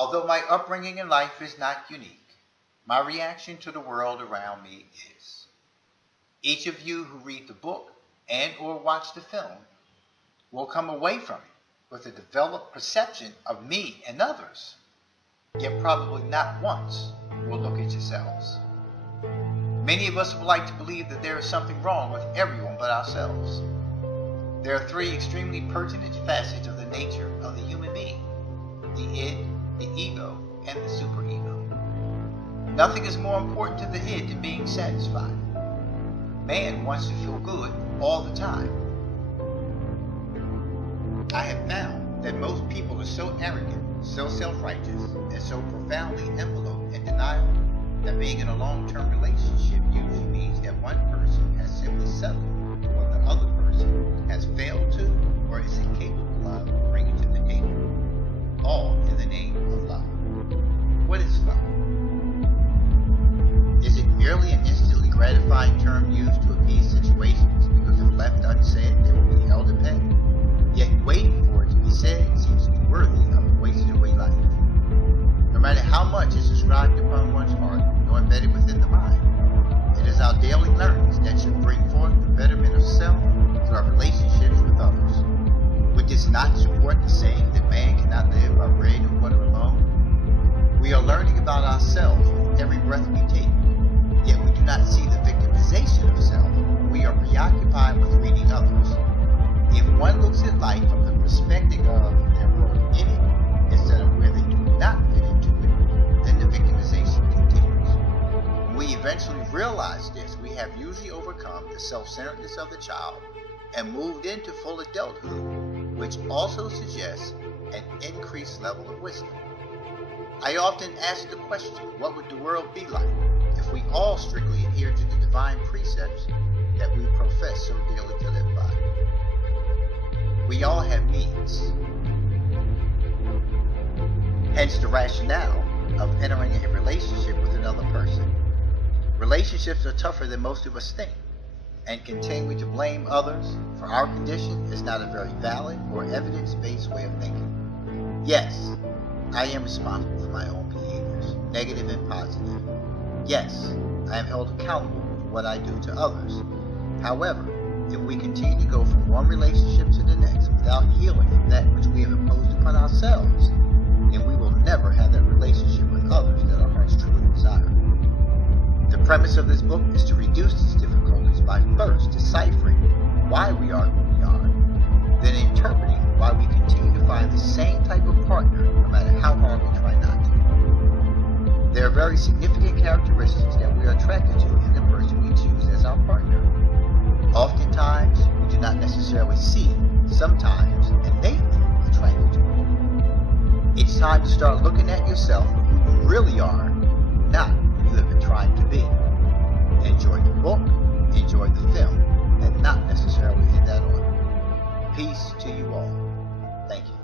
Although my upbringing in life is not unique, my reaction to the world around me is. Each of you who read the book and or watch the film will come away from it with a developed perception of me and others, yet probably not once will look at yourselves. Many of us would like to believe that there is something wrong with everyone but ourselves. There are three extremely pertinent facets of the nature of the human being: the id, the ego, and the superego. Nothing is more important to the id than being satisfied. Man wants to feel good all the time. I have found that most people are so arrogant, so self-righteous, and so profoundly enveloped in denial that being in a long-term relationship usually means that one person has simply settled for what the other person has failed to or is incapable of bringing to the table, all in the name of love. What is love? Is it merely an instantly gratifying term used to appease situations because if left unsaid they will be held in pay? Yet waiting for it to be said seems to be worthy of a wasted away life. No matter how much is inscribed upon one's heart nor embedded within the mind, it is our daily learnings that should bring forth the betterment of self through our relationships with others. Would this not support the saying that man cannot live by bread and water alone? We are learning about ourselves with every breath we take, yet we do not see the victimization of self. We are preoccupied with reading others. If one looks at life from the perspective of their role in it, instead of where they do not fit into it, then the victimization continues. When we eventually realize this, we have usually overcome the self-centeredness of the child and moved into full adulthood, which also suggests an increased level of wisdom. I often ask the question, what would the world be like if we all strictly adhered to the divine precepts that we profess so dearly to live by? We all have needs. Hence the rationale of entering a relationship with another person. Relationships are tougher than most of us think, and continuing to blame others for our condition is not a very valid or evidence-based way of thinking. Yes, I am responsible for my own behaviors, negative and positive. Yes, I am held accountable for what I do to others. However, if we continue to go from one relationship to the next without healing from that which we have imposed upon ourselves, then we will never have that relationship with others that our hearts truly desire. The premise of this book is to reduce these difficulties by first deciphering why we are who we are, then interpreting why we continue to find the same type of partner no matter how hard we try not to. There are very significant characteristics that we are attracted to in the person we choose as our partner. Oftentimes, we do not necessarily see, sometimes innately attracted to it. It's time to start looking at yourself for who you really are, not who you have been trying to be. Enjoy the book, enjoy the film, and not necessarily in that order. Peace to you all. Thank you.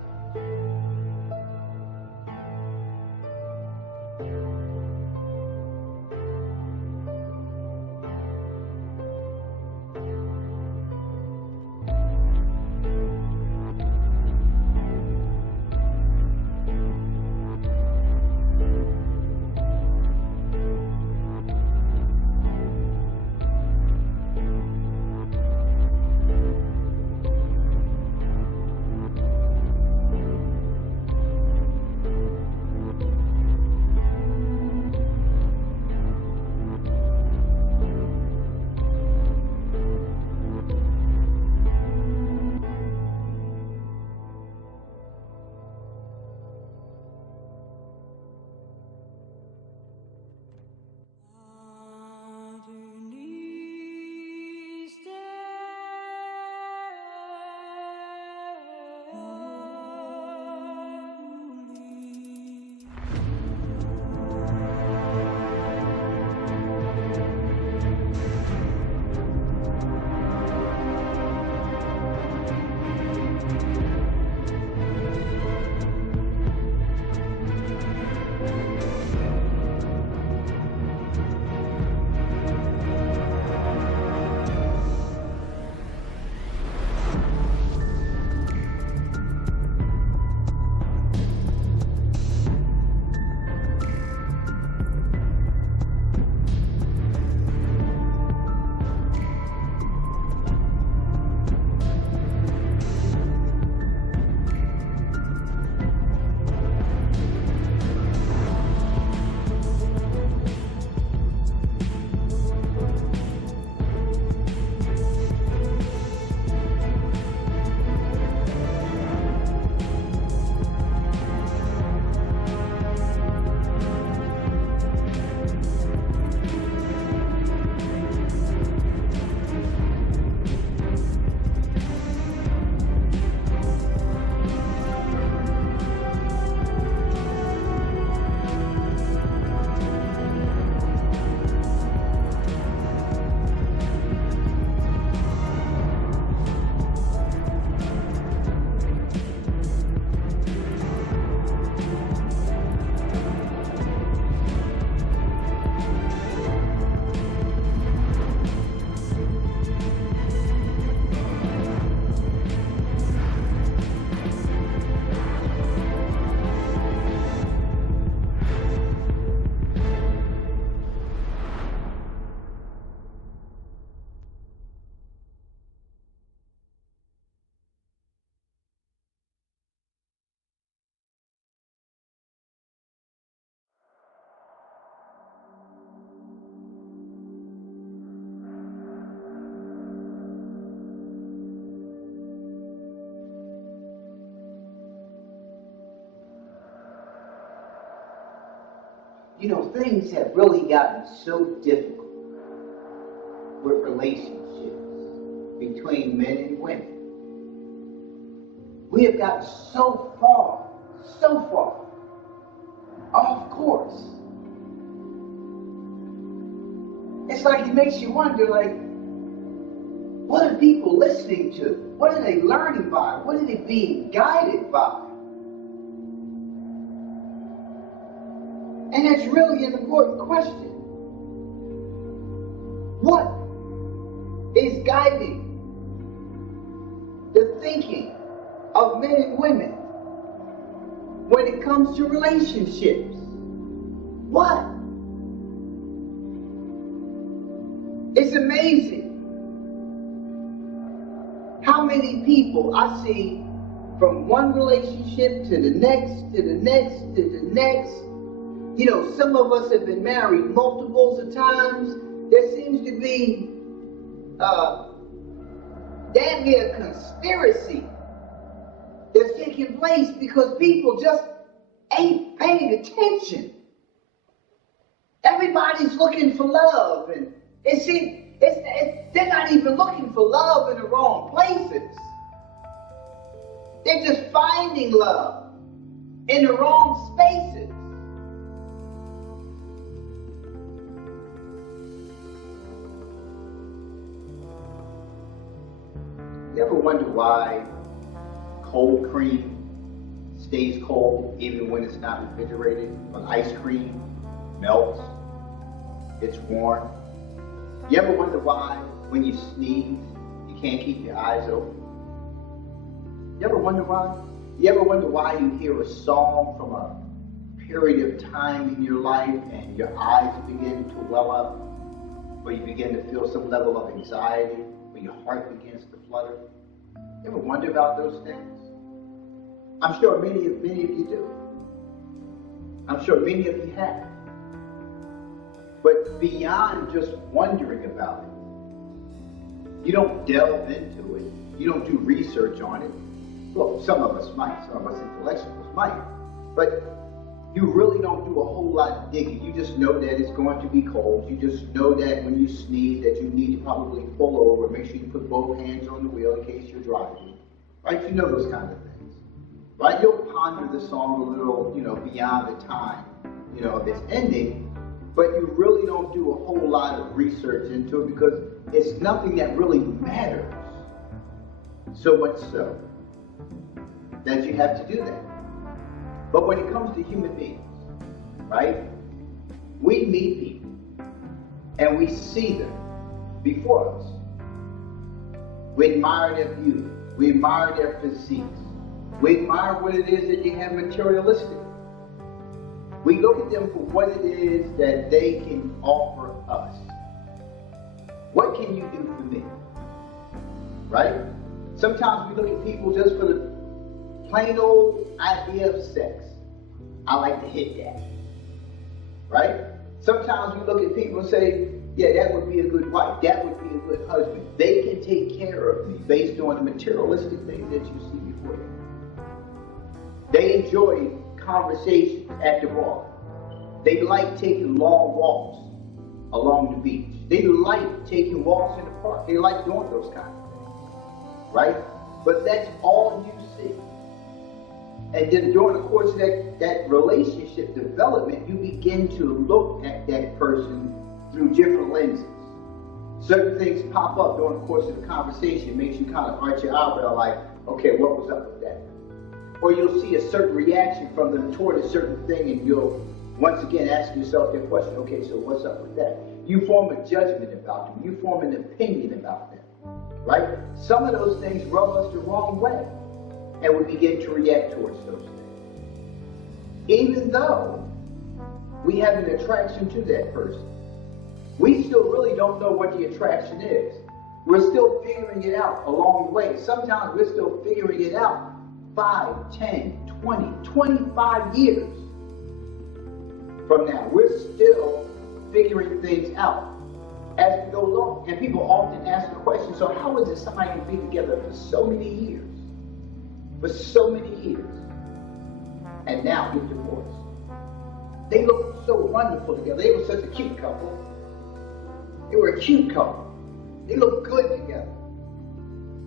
You know, things have really gotten so difficult with relationships between men and women. We have gotten so far off course. It's like it makes you wonder, like, what are people listening to? What are they learning by? What are they being guided by? And that's really an important question. What is guiding the thinking of men and women when it comes to relationships? What? It's amazing how many people I see from one relationship to the next, to the next, to the next. You know, some of us have been married multiples of times. There seems to be damn near a conspiracy that's taking place because people just ain't paying attention. Everybody's looking for love, and they're not even looking for love in the wrong places. They're just finding love in the wrong spaces. You ever wonder why cold cream stays cold even when it's not refrigerated? When ice cream melts, it's warm. You ever wonder why when you sneeze, you can't keep your eyes open? You ever wonder why? You ever wonder why you hear a song from a period of time in your life and your eyes begin to well up, or you begin to feel some level of anxiety, or your heart begins to flutter? You ever wonder about those things? I'm sure many of you do. I'm sure many of you have. But beyond just wondering about it, you don't delve into it. You don't do research on it. Well, some of us might. Some of us intellectuals might. But you really don't do a whole lot of digging. You just know that it's going to be cold. You just know that when you sneeze that you need to probably pull over. Make sure you put both hands on the wheel in case you're driving. Right? You know those kind of things. Right? You'll ponder the song a little, beyond the time, of its ending. But you really don't do a whole lot of research into it because it's nothing that really matters. So much so that you have to do that. But when it comes to human beings, right? We meet people and we see them before us. We admire their beauty. We admire their physiques. We admire what it is that they have materialistic. We look at them for what it is that they can offer us. What can you do for me? Right? Sometimes we look at people just for the plain old idea of sex. I like to hit that. Right? Sometimes we look at people and say, yeah, that would be a good wife. That would be a good husband. They can take care of me based on the materialistic things that you see before you. They enjoy conversations at the bar. They like taking long walks along the beach. They like taking walks in the park. They like doing those kind of things. Right? But that's all you see. And then during the course of that relationship development, you begin to look at that person through different lenses. Certain things pop up during the course of the conversation. It makes you kind of arch your eyebrow like, okay, what was up with that? Or you'll see a certain reaction from them toward a certain thing, and you'll once again ask yourself the question, okay, so what's up with that? You form a judgment about them. You form an opinion about them, right? Some of those things rub us the wrong way, and we begin to react towards those things. Even though we have an attraction to that person, we still really don't know what the attraction is. We're still figuring it out along the way. Sometimes we're still figuring it out 5, 10, 20, 25 years from now. We're still figuring things out as we go along. And people often ask the question, so how is it somebody can be together for so many years? For so many years. And now get divorced. They looked so wonderful together. They were such a cute couple. They were a cute couple. They looked good together.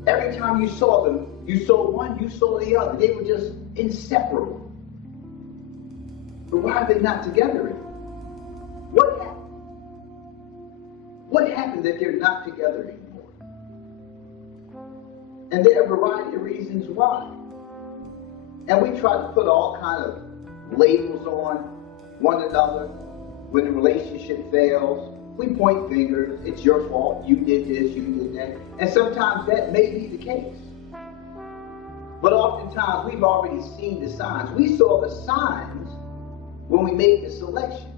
Every time you saw them, you saw one, you saw the other. They were just inseparable. But why are they not together anymore? What happened? What happened that they're not together anymore? And there are a variety of reasons why. And we try to put all kind of labels on one another. When the relationship fails, we point fingers. It's your fault. You did this, you did that. And sometimes that may be the case. But oftentimes we've already seen the signs. We saw the signs when we made the selection.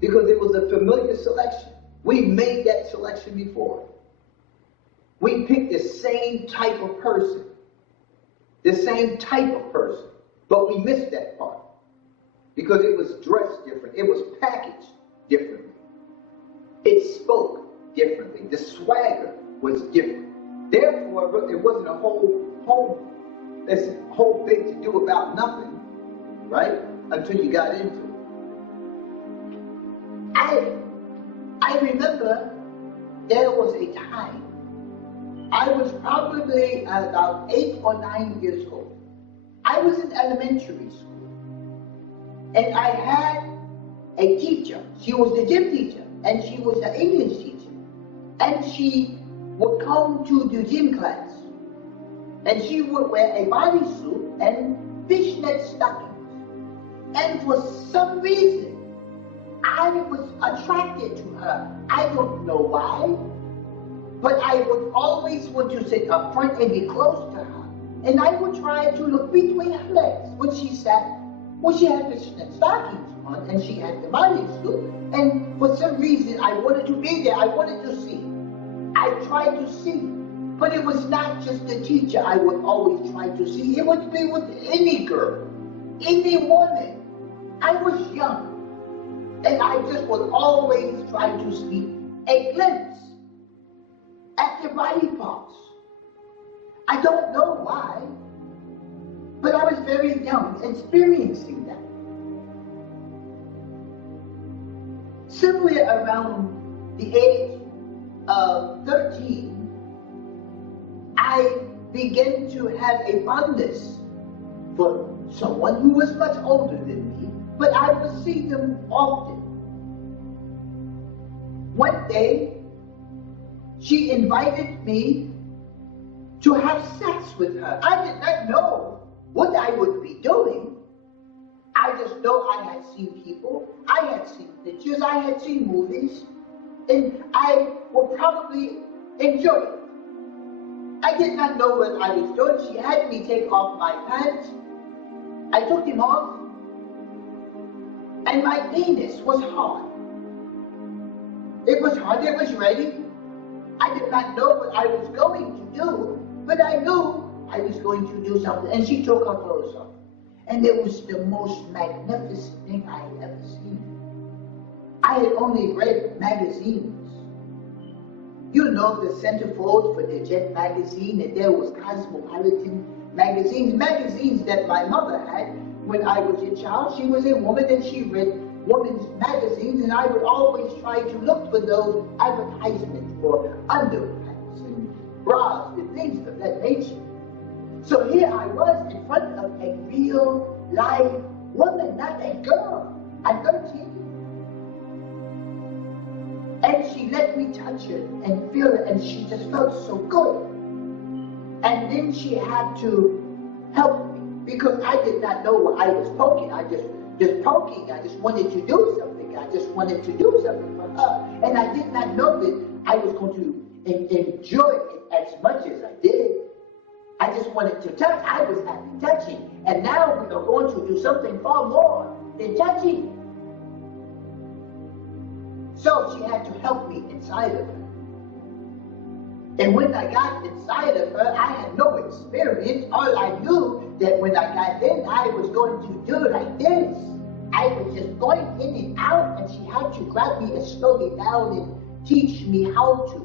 Because it was a familiar selection. We made that selection before. We picked the same type of person. The same type of person. But we missed that part. Because it was dressed different. It was packaged differently. It spoke differently. The swagger was different. Therefore, it wasn't a whole big to do about nothing, right? Until you got into it. I remember there was a time, I was probably about 8 or 9 years old. I was in elementary school, and I had a teacher. She was the gym teacher, and she was the English teacher. And she would come to the gym class, and she would wear a bodysuit and fishnet stockings. And for some reason, I was attracted to her. I don't know why, but I would always want to sit up front and be close to her. And I would try to look between her legs when she sat. Well, she had fishnet stockings on, and she had the bodysuit. And for some reason, I wanted to be there. I wanted to see. I tried to see. But it was not just the teacher I would always try to see. It would be with any girl, any woman. I was young. And I just would always try to see a glimpse at their body parts. I don't know why, but I was very young experiencing that. Somewhere around the age of 13, I began to have a fondness for someone who was much older than me, but I would see them often. One day, she invited me to have sex with her. I did not know what I would be doing. I just know I had seen people, I had seen pictures, I had seen movies, and I would probably enjoy it. I did not know what I was doing. She had me take off my pants. I took them off, and my penis was hard. It was hard, it was ready. I did not know what I was going to do, but I knew I was going to do something. And she took her clothes off. And it was the most magnificent thing I had ever seen. I had only read magazines. You know, the centerfold for the Jet magazine, and there was Cosmopolitan magazines. Magazines that my mother had when I was a child. She was a woman and she read women's magazines, and I would always try to look for those advertisements for underpants and bras and things of that nature. So here I was in front of a real live woman, not a girl, at 13. And she let me touch her and feel it, and she just felt so good. And then she had to help me, because I did not know what I was poking. I just poking. I just wanted to do something. I just wanted to do something for her. And I did not know that I was going to enjoy it as much as I did. I just wanted to touch. I was happy touching. And now we are going to do something far more than touching. So she had to help me inside of her. And when I got inside of her, I had no experience. All I knew that when I got in, I was going to do like this. I was just going in and out, and she had to grab me and slow me down and teach me how to.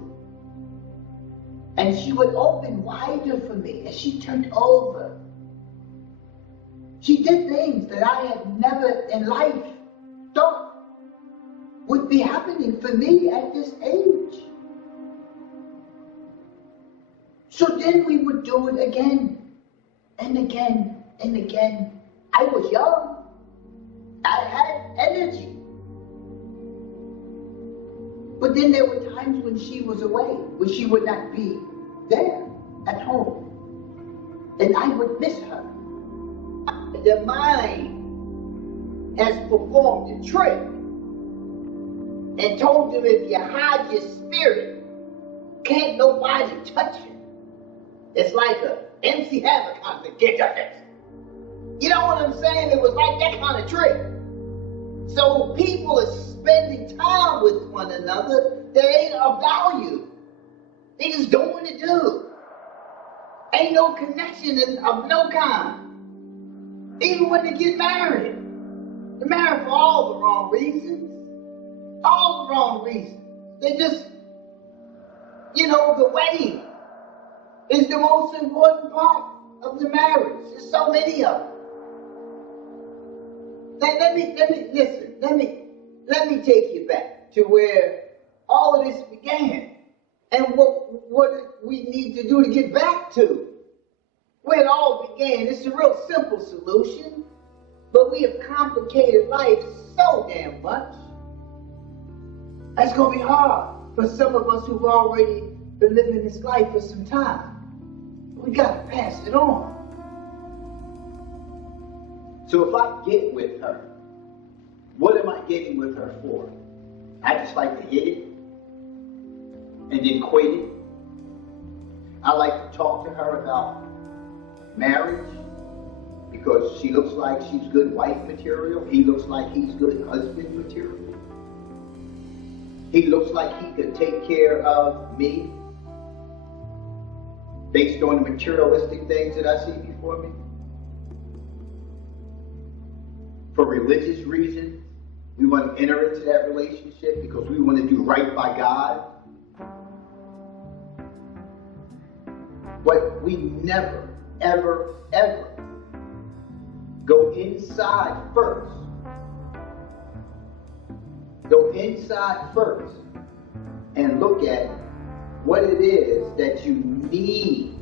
And she would open wider for me, and she turned over. She did things that I had never in life thought would be happening for me at this age. So then we would do it again and again and again. I was young. I had energy. But then there were times when she was away, when she would not be there at home. And I would miss her. The mind has performed a trick and told them if you hide your spirit, can't nobody touch it. It's like a MC Hammer concert, get your face. You know what I'm saying? It was like that kind of trick. So people are spending time with one another, they ain't of value. They just doing to do. Ain't no connection of no kind. Even when they get married. They're married for all the wrong reasons. All the wrong reasons. They just, the wedding is the most important part of the marriage. There's so many of them. Now, let me take you back to where all of this began and what we need to do to get back to where it all began. It's a real simple solution, but we have complicated life so damn much. It's going to be hard for some of us who've already been living this life for some time. We got to pass it on. So if I get with her, what am I getting with her for? I just like to hit it and then quit it. I like to talk to her about marriage because she looks like she's good wife material. He looks like he's good husband material. He looks like he could take care of me based on the materialistic things that I see before me. For religious reasons, we want to enter into that relationship because we want to do right by God. But we never, ever, ever go inside first. Go inside first and look at what it is that you need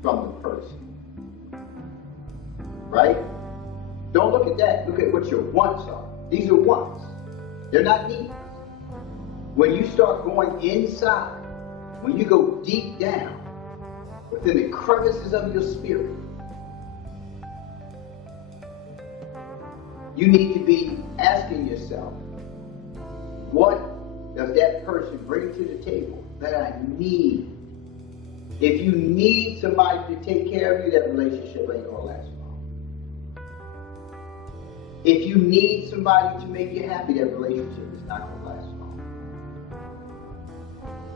from the person. Right? Don't look at that. Look at what your wants are. These are wants. They're not needs. When you start going inside, when you go deep down within the crevices of your spirit, you need to be asking yourself, what does that person bring to the table that I need? If you need somebody to take care of you, that relationship ain't gonna last long. If you need somebody to make you happy, that relationship is not gonna last long.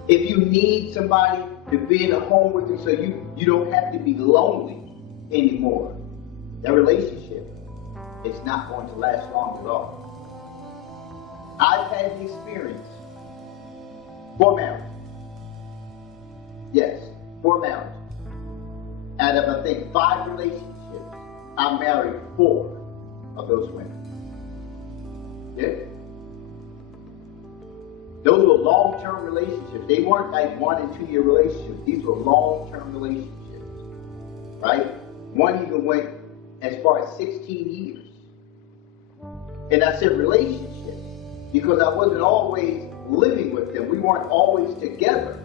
If you need somebody to be in a home with you so you don't have to be lonely anymore, that relationship is not going to last long at all. I've had the experience 4 marriages. Yes, 4 marriages. Out of, I think, 5 relationships, I married 4 of those women. Yeah? Those were long-term relationships. They weren't like 1 and 2 year relationships. These were long-term relationships. Right? One even went as far as 16 years. And I said relationships because I wasn't always living with them. We weren't always together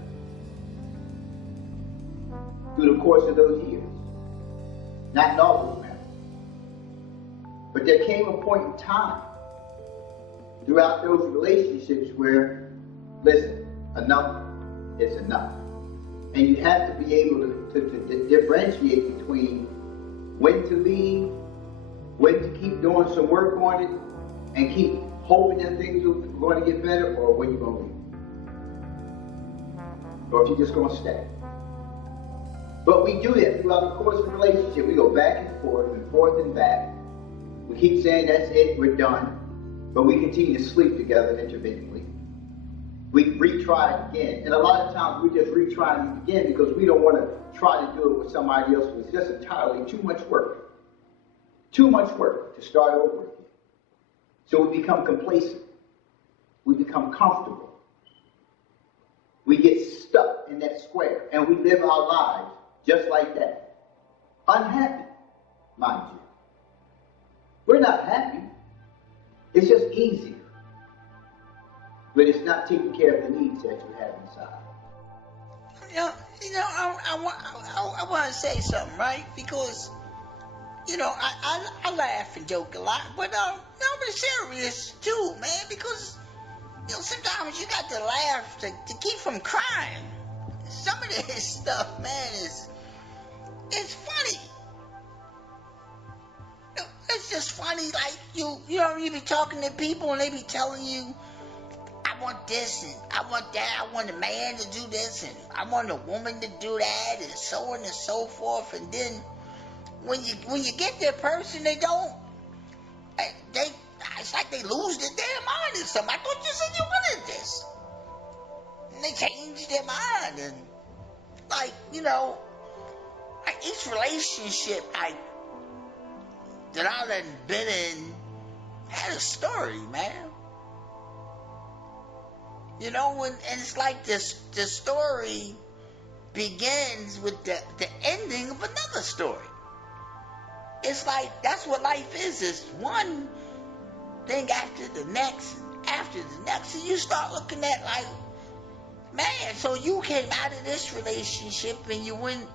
through the course of those years. Not in all those marriages. But there came a point in time throughout those relationships where, listen, enough is enough. And you have to be able to differentiate between when to leave, when to keep doing some work on it, and keep hoping that things are going to get better, or when you're going to leave. Or if you're just going to stay. But we do that throughout the course of the relationship. We go back and forth and back. We keep saying, that's it, we're done. But we continue to sleep together intermittently. We retry it again. And a lot of times we're just retrying it again because we don't want to try to do it with somebody else. It's just entirely too much work. too much work to start over again. So we become complacent. We become comfortable. We get stuck in that square and we live our lives just like that. Unhappy, mind you. We're not happy. It's just easier. But it's not taking care of the needs that you have inside. I want to say something, right? Because, I laugh and joke a lot, but I'm serious too, man, because, sometimes you got to laugh to keep from crying. Some of this stuff, man, it's funny. It's just funny, like, you be talking to people and they be telling you, I want this and I want that, I want a man to do this and I want a woman to do that and so on and so forth, and then when you get that person, they don't, it's like they lose their damn mind or something. I thought you said you wanted this. And they change their mind, and like, like each relationship that I done been in had a story, man. And it's like the story begins with the ending of another story. It's like, that's what life is. It's one thing after the next, and you start looking at like, man, so you came out of this relationship and you went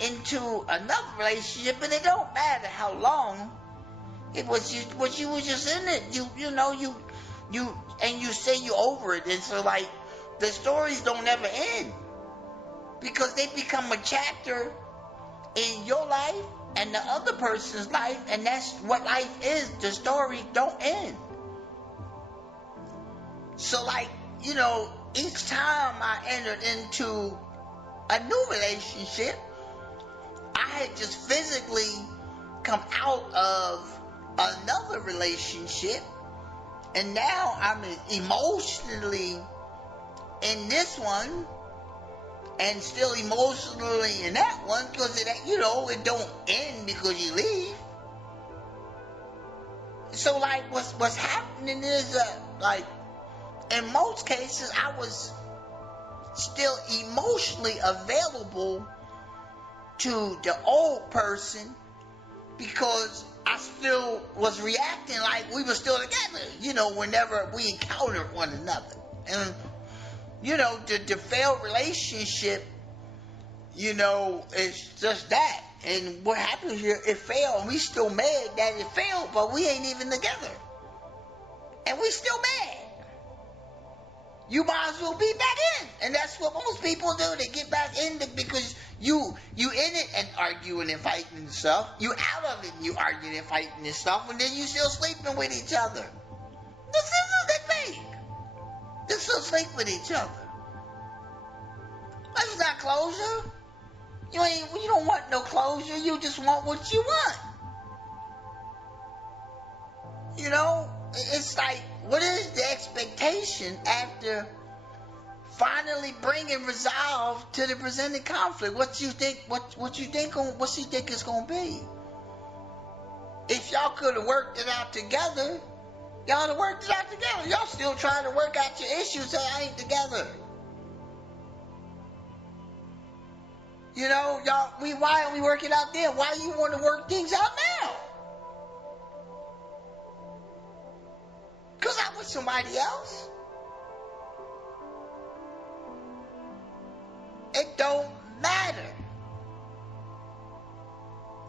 into another relationship, and it don't matter how long it was you were just in it. You say you over it, and so like the stories don't ever end because they become a chapter in your life and the other person's life, and that's what life is. The story don't end. So like, each time I entered into a new relationship, I had just physically come out of another relationship, and now I'm emotionally in this one and still emotionally in that one, because it don't end because you leave. So like what's happening is like in most cases I was still emotionally available to the old person because I still was reacting like we were still together, whenever we encountered one another. And, the failed relationship, it's just that. And what happened here, it failed. We still mad that it failed, but we ain't even together. And we still mad. You might as well be back in. And that's what most people do. They get back in because you in it and arguing and fighting and stuff. You out of it and you arguing and fighting and stuff. And then you still sleeping with each other. This isn't that thing. They still sleep with each other. That's not closure. You don't want no closure. You just want what you want. It's like, what is the expectation after finally bringing resolve to the presented conflict? What you think it's gonna be? If y'all could have worked it out together, y'all have worked it out together. Y'all still trying to work out your issues that ain't together. Why don't we work it out then? Why do you want to work things out now? Because I'm with somebody else. It don't matter.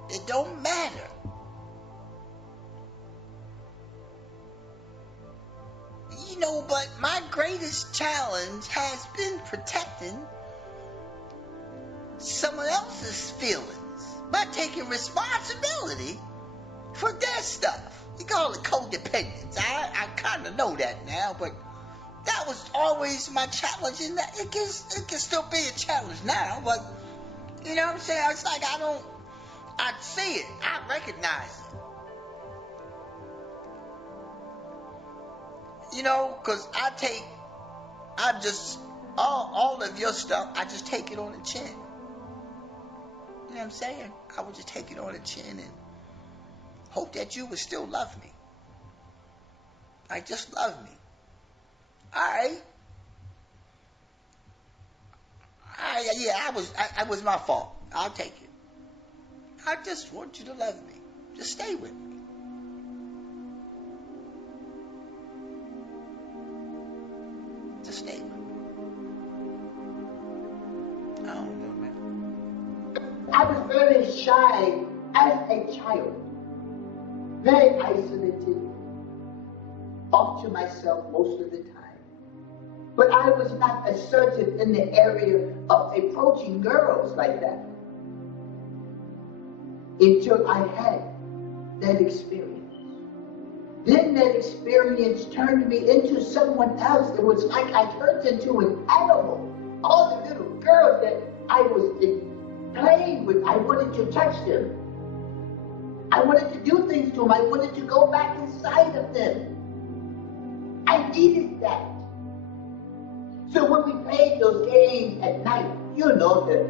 It don't matter. But my greatest challenge has been protecting someone else's feelings by taking responsibility for their stuff. You call it codependence. I kind of know that now, but that was always my challenge, and that it can still be a challenge now, but you know what I'm saying? It's like I see it, I recognize it. Because all of your stuff, I just take it on the chin. You know what I'm saying? I would just take it on the chin, and hope that you would still love me. Like, just love me. Alright. Yeah, it was my fault. I'll take it. I just want you to love me. Just stay with me. Just stay with me. I don't know, man. I was very shy as a child. Very isolated. Off to myself most of the time. But I was not assertive in the area of approaching girls like that until I had that experience. Then that experience turned me into someone else. It was like I turned into an animal. All the little girls that I was playing with, I wanted to touch them. I wanted to do things to them. I wanted to go back inside of them. I needed that. So when we played those games at night, you know, to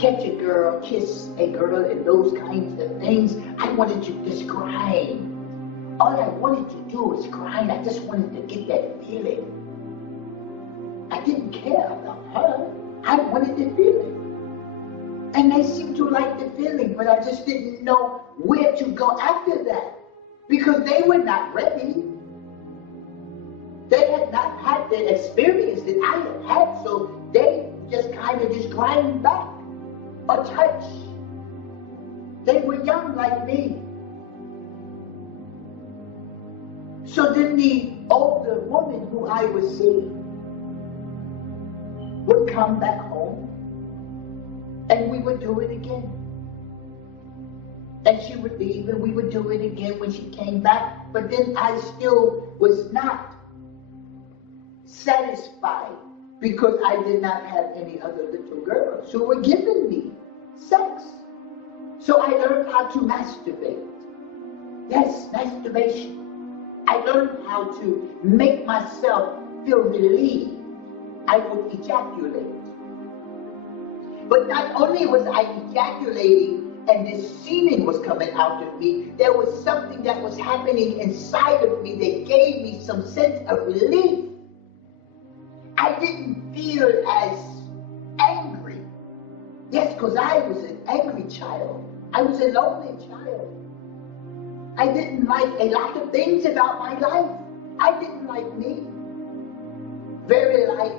catch a girl, kiss a girl, and those kinds of things, I wanted to just grind. All I wanted to do was grind. I just wanted to get that feeling. I didn't care about her. I wanted the feeling. And they seemed to like the feeling, but I just didn't know where to go after that. Because they were not ready. They had not had the experience that I had had, so they just kind of just grind back a touch. They were young like me. So then the older woman who I was seeing would come back home and we would do it again. And she would leave and we would do it again when she came back. But then I still was not satisfied because I did not have any other little girls who were giving me sex. So I learned how to masturbate. Yes, masturbation. I learned how to make myself feel relieved. I would ejaculate. But not only was I ejaculating and this semen was coming out of me, there was something that was happening inside of me that gave me some sense of relief. I didn't feel as angry. Yes, because I was an angry child. I was a lonely child. I didn't like a lot of things about my life. I didn't like me. Very light.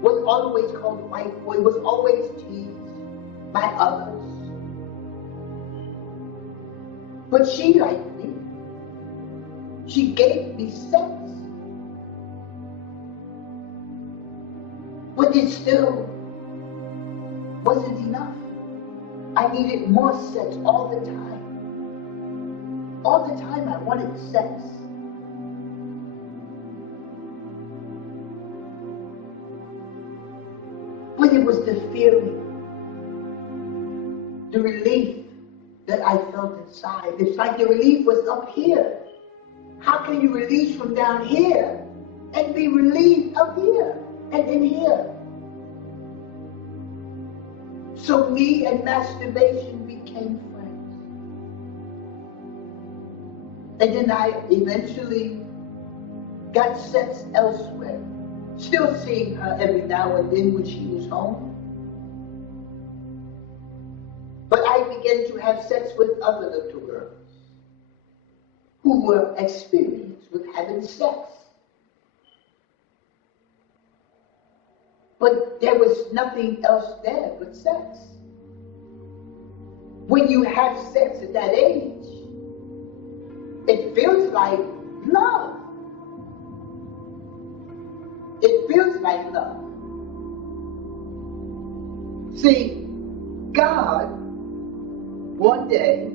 Was always called white boy. Was always teased by others. But she liked me. She gave me sex. But it still wasn't enough. I needed more sex all the time. All the time I wanted sex. But it was the feeling, the relief that I felt inside. It's like the relief was up here. How can you release from down here and be relieved up here and in here? So me and masturbation became friends. And then I eventually got sex elsewhere. Still seeing her every now and then when she was home. But I began to have sex with other little girls who were experienced with having sex. But there was nothing else there but sex. When you have sex at that age, it feels like love. It feels like love. See, God, one day,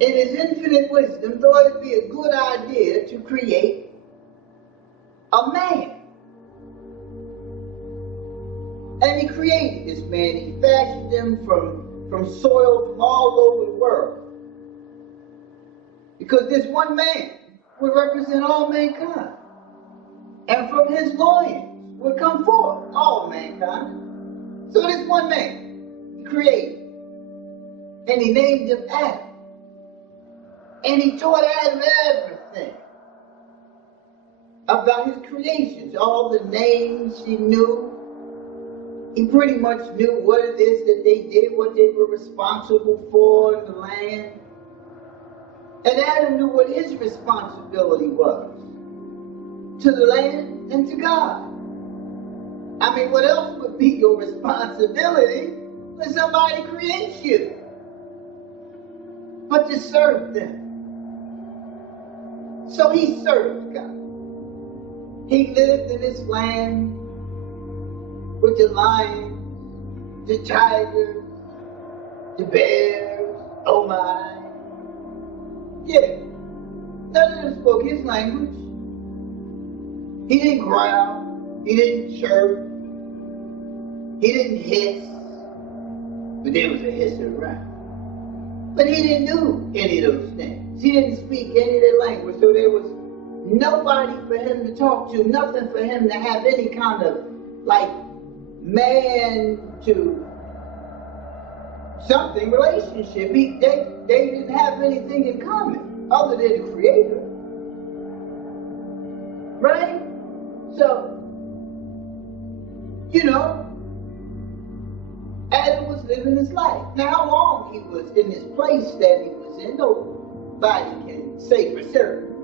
in His infinite wisdom, thought it'd be a good idea to create a man. And He created this man. He fashioned him from soil from all over the world. Because this one man would represent all mankind. And from his loins would come forth all mankind. So this one man, He created. And he named him Adam. And he taught Adam everything about his creations, all the names he knew. He pretty much knew what it is that they did, what they were responsible for in the land. And Adam knew what his responsibility was to the land and to God. I mean, what else would be your responsibility when somebody creates you but to serve them? So he served God. He lived in this land with the lions, the tigers, the bears, oh my. Yeah, none of them spoke his language. He didn't growl, he didn't chirp, he didn't hiss, but there was a hiss around. But he didn't do any of those things. He didn't speak any of their language, so there was nobody for him to talk to, nothing for him to have any kind of, like, man to something relationship. They didn't have anything in common other than the Creator. Right? So, you know, Adam was living his life. Now, how long he was in this place that he was in, nobody can say for certain.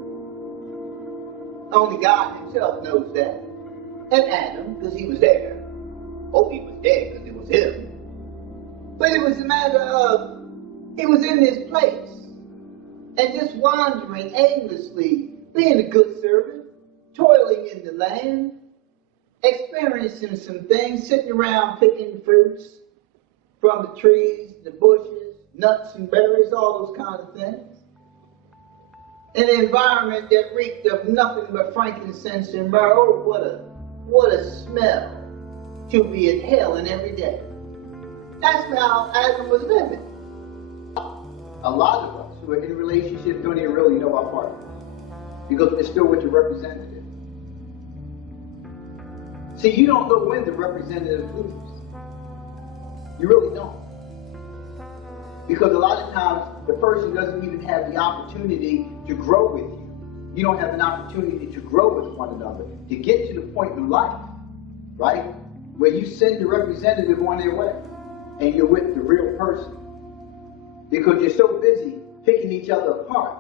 Only God himself knows that. And Adam, because he was there. Oh, he was there because it was him. But it was a matter of, he was in this place and just wandering aimlessly, being a good servant, toiling in the land, experiencing some things, sitting around picking fruits from the trees, the bushes, nuts and berries, all those kind of things. In an environment that reeked of nothing but frankincense and myrrh. Oh, what a smell to be inhaling every day. That's how Adam was living. A lot of us who are in relationships don't even really know our partner, because they're still with your representative. See, you don't know when the representative leaves. You really don't. Because a lot of times, the person doesn't even have the opportunity to grow with you. You don't have an opportunity to grow with one another, to get to the point in life, right, where you send the representative on their way, and you're with the real person. Because you're so busy picking each other apart.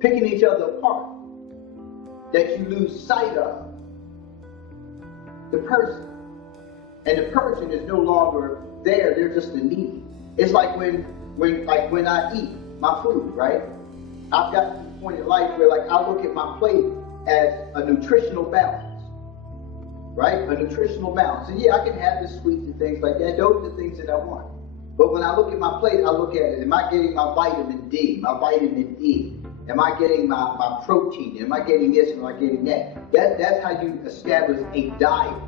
Picking each other apart, that you lose sight of the person. And the person is no longer there, they're just a need. It's like when I eat my food, right? I've got to the point in life where, like, I look at my plate as a nutritional balance, right? A nutritional balance. And yeah, I can have the sweets and things like that. Those are the things that I want. But when I look at my plate, I look at it, am I getting my vitamin D, my vitamin E? Am I getting my protein? Am I getting this? Am I getting that? That's how you establish a diet.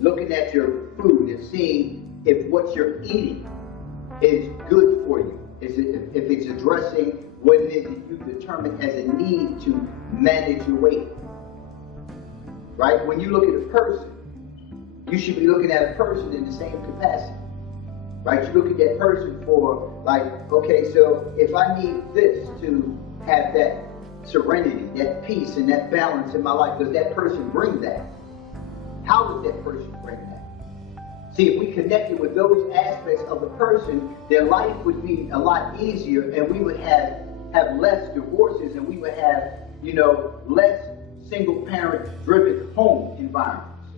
Looking at your food and seeing if what you're eating is good for you. If it's addressing what it is that you determine as a need to manage your weight. Right? When you look at a person, you should be looking at a person in the same capacity. Right? You look at that person for, like, okay, so if I need this to have that serenity, that peace, and that balance in my life, does that person bring that? How does that person bring that? See, if we connected with those aspects of the person, their life would be a lot easier, and we would have less divorces, and we would have, less single-parent driven home environments.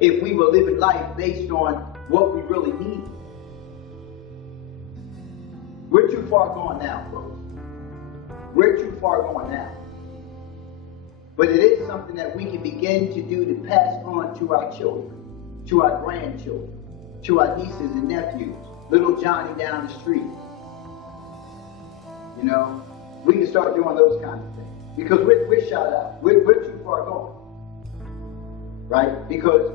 If we were living life based on what we really need. We're too far gone now, folks. We're too far gone now. But it is something that we can begin to do to pass on to our children, to our grandchildren, to our nieces and nephews, little Johnny down the street. We can start doing those kinds of things. Because we're shut out. We're too far gone. Right? Because,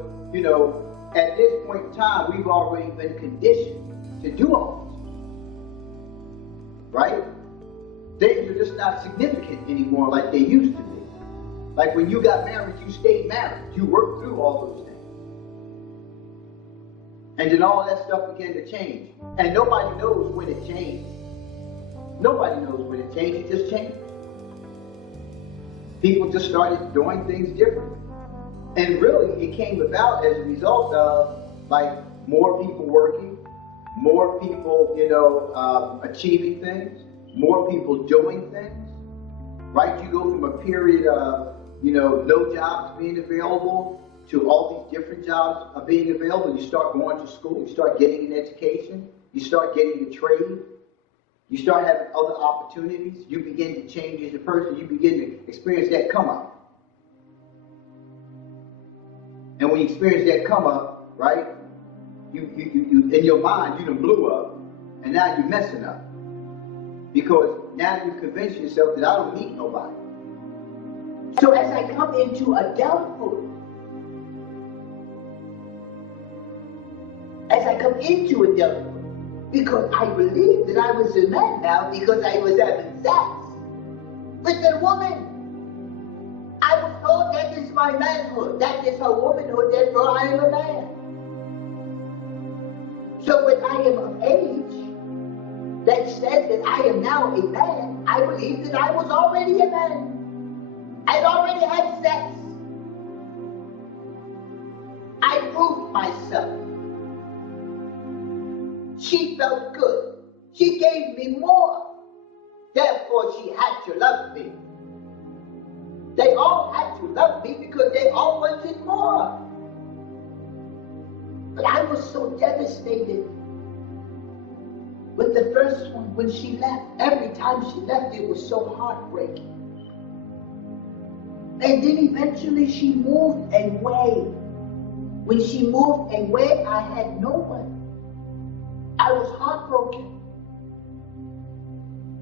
at this point in time, we've already been conditioned to do all this. Right? Things are just not significant anymore like they used to be. Like when you got married, you stayed married. You worked through all those things. And then all that stuff began to change. And nobody knows when it changed. Nobody knows when it changed. It just changed. People just started doing things differently. And really, it came about as a result of, like, more people working, more people, achieving things, more people doing things, right? You go from a period of, no jobs being available to all these different jobs being available. You start going to school, you start getting an education, you start getting a trade, you start having other opportunities, you begin to change as a person, you begin to experience that come up. And when you experience that come up, right, you in your mind, you done blew up, and now you're messing up. Because now you convince yourself that I don't need nobody. So as I come into adulthood, because I believed that I was a man now because I was having sex with a woman. I was told that is my manhood, that is her womanhood, therefore I am a man. So when I am of age, that says that I am now a man, I believe that I was already a man. I'd already had sex. I proved myself. She felt good. She gave me more. Therefore, she had to love me. They all had to love me because they all wanted more. But I was so devastated with the first one when she left. Every time she left, it was so heartbreaking. And then eventually she moved away. When she moved away, I had no one. I was heartbroken.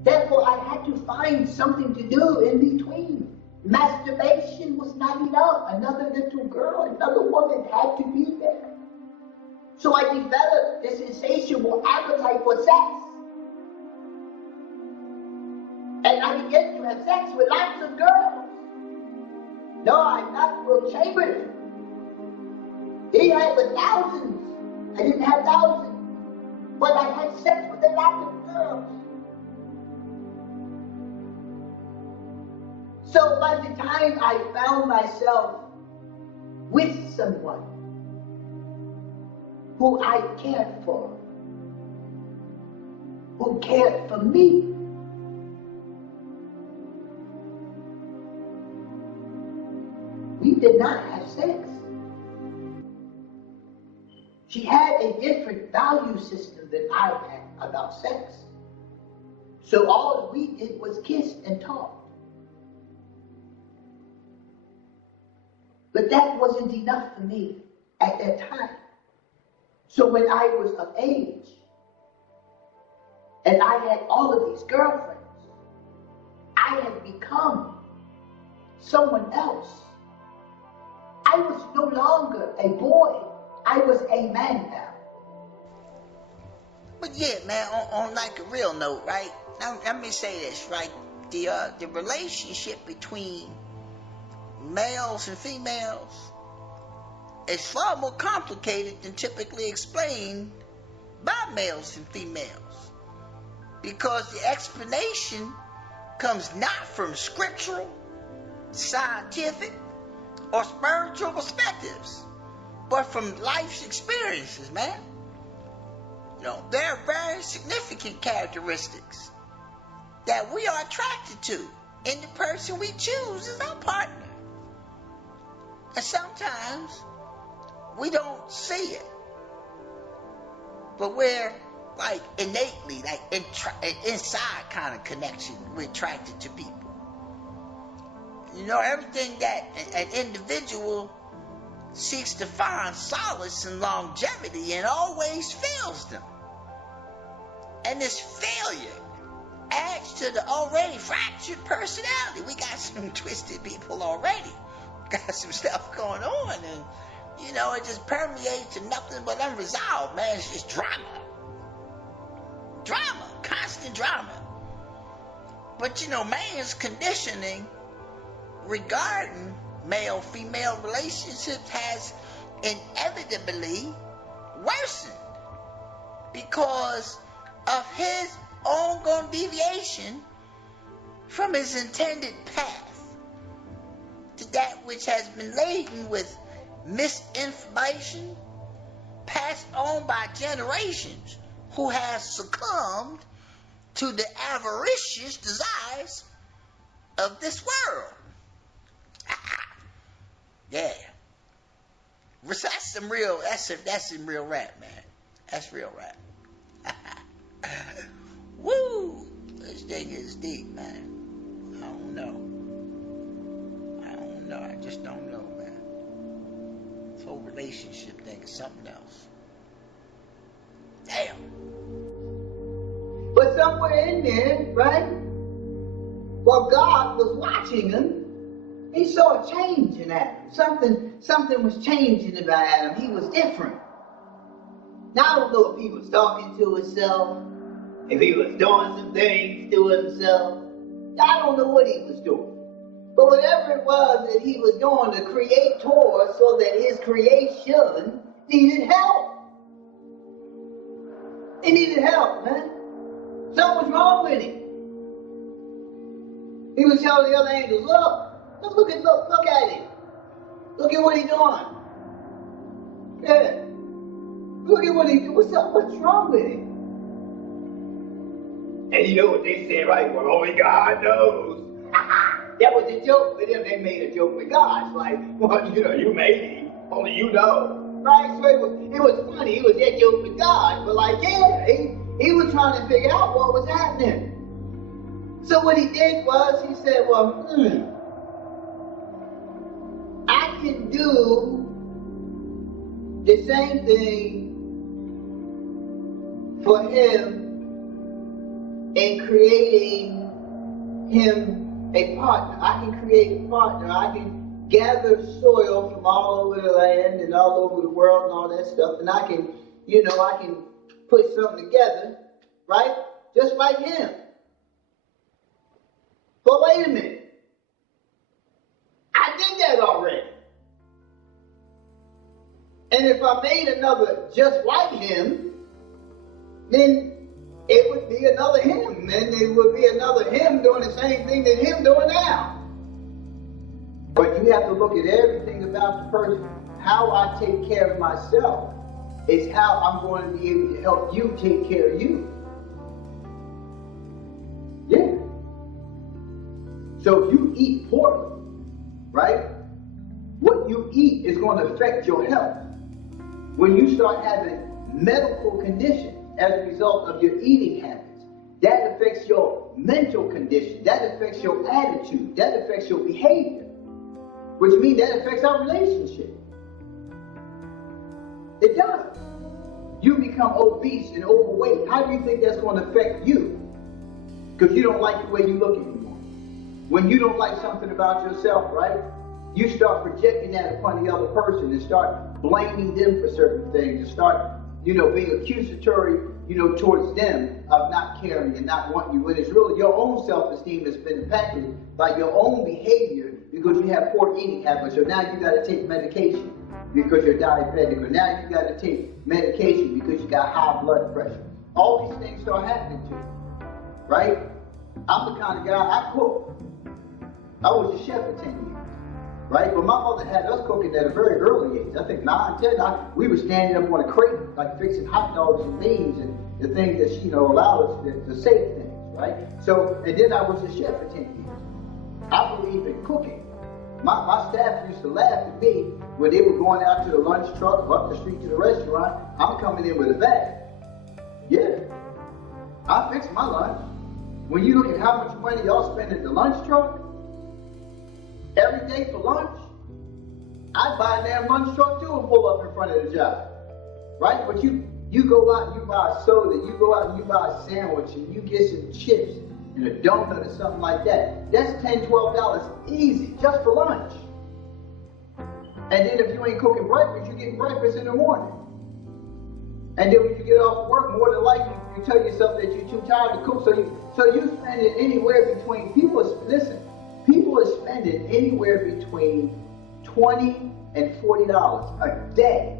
Therefore, I had to find something to do in between. Masturbation was not enough. Another little girl, another woman had to be there. So I developed this insatiable appetite for sex. And I began to have sex with lots of girls. No, I'm not Will Chambers. He had with thousands. I didn't have thousands. But I had sex with a lot of girls. So by the time I found myself with someone who I cared for, who cared for me, we did not have sex. She had a different value system than I had about sex. So all we did was kiss and talk. But that wasn't enough for me at that time. So when I was of age, and I had all of these girlfriends, I had become someone else. I was no longer a boy. I was a man now. But yeah, man, on like a real note, right? Now, let me say this, right? The relationship between males and females is far more complicated than typically explained by males and females. Because the explanation comes not from scriptural, scientific, or spiritual perspectives, but from life's experiences, man. There are very significant characteristics that we are attracted to in the person we choose as our partner. And sometimes we don't see it, but we're like innately, like inside kind of connection, we're attracted to people. Everything that an individual seeks to find solace and longevity and always fails them. And this failure adds to the already fractured personality. We got some twisted people already. Got some stuff going on, and it just permeates to nothing but unresolved, man. It's just drama. Constant drama. But man's conditioning regarding male-female relationships has inevitably worsened because of his ongoing deviation from his intended path to that which has been laden with misinformation passed on by generations who have succumbed to the avaricious desires of this world. Yeah. That's some real rap, man. That's real rap. Woo! This thing is deep, man. I don't know. I just don't know, man. This whole relationship thing is something else. Damn. But somewhere in there, right, while God was watching him, he saw a change in Adam. Something was changing about Adam. He was different. Now, I don't know if he was talking to himself, if he was doing some things to himself. I don't know what he was doing. But whatever it was that he was doing, the Creator saw that his creation needed help. He needed help, man. Something was wrong with him. He was telling the other angels, look at him. Look at what he's doing. Yeah. Look at what he do. What's up? What's wrong with him? And you know what they say, right? Well, only God knows. That was a joke with them. They made a joke with God. It's like, well, you made him. Only you know. Right? So it was funny. It was that joke with God. But like, yeah, he was trying to figure out what was happening. So what he did was, he said, well, I can do the same thing for him in creating him a partner. I can create a partner. I can gather soil from all over the land and all over the world and all that stuff, and I can put something together, right? Just like him. But wait a minute. I did that already. And if I made another just like him, then it would be another him. And it would be another him doing the same thing that him doing now. But you have to look at everything about the person. How I take care of myself is how I'm going to be able to help you take care of you. Yeah. So if you eat poorly, right, what you eat is going to affect your health. When you start having medical conditions as a result of your eating habits, that affects your mental condition, that affects your attitude, that affects your behavior, which means that affects our relationship. It does. You become obese and overweight. How do you think that's going to affect you? Because you don't like the way you look anymore. When you don't like something about yourself, right, you start projecting that upon the other person and start blaming them for certain things and start, being accusatory, towards them of not caring and not wanting you. When it's really your own self-esteem that's been impacted by your own behavior because you have poor eating habits. So now you got to take medication because you're diabetic, or now you got to take medication because you got high blood pressure. All these things start happening to you, right? I'm the kind of guy, I cook. I was a chef for 10 years, right? But my mother had us cooking at a very early age. I think 9, 10, we were standing up on a crate, like fixing hot dogs and beans and the things that she, allowed us to say things, right? So, and then I was a chef for 10 years. I believe in cooking. My staff used to laugh at me when they were going out to the lunch truck, up the street to the restaurant. I'm coming in with a bag. Yeah, I fix my lunch. When you look at how much money y'all spend at the lunch truck, every day for lunch, I buy a damn lunch truck too and pull up in front of the job, right? But you go out and you buy a soda, you go out and you buy a sandwich, and you get some chips and a donut or something like that. That's $10, $12 easy, just for lunch. And then if you ain't cooking breakfast, you get breakfast in the morning. And then when you get off work, more than likely you tell yourself that you're too tired to cook, so you spend it anywhere between, people are spending anywhere between $20 and $40 a day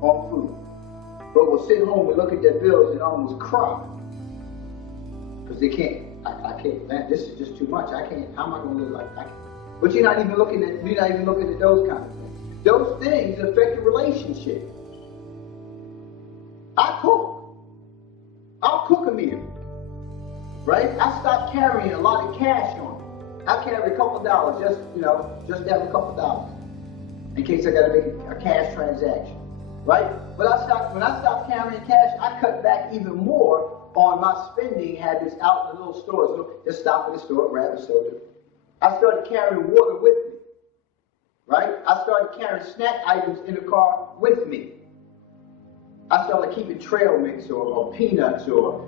on food. but will sit home and look at their bills and almost cry. Because they can't, I can't, man, this is just too much. I can't, how am I going to live like that? But you're not even looking at those kind of things. Those things affect the relationship. I cook. I'll cook a meal. Right? I stopped carrying a lot of cash on me. I carry a couple dollars, just to have a couple dollars. In case I gotta make a cash transaction. Right? But when I stopped carrying cash, I cut back even more on my spending habits out in the little stores. So just stop at the store, grab a soda. I started carrying water with me. Right? I started carrying snack items in the car with me. I started keeping trail mix or peanuts or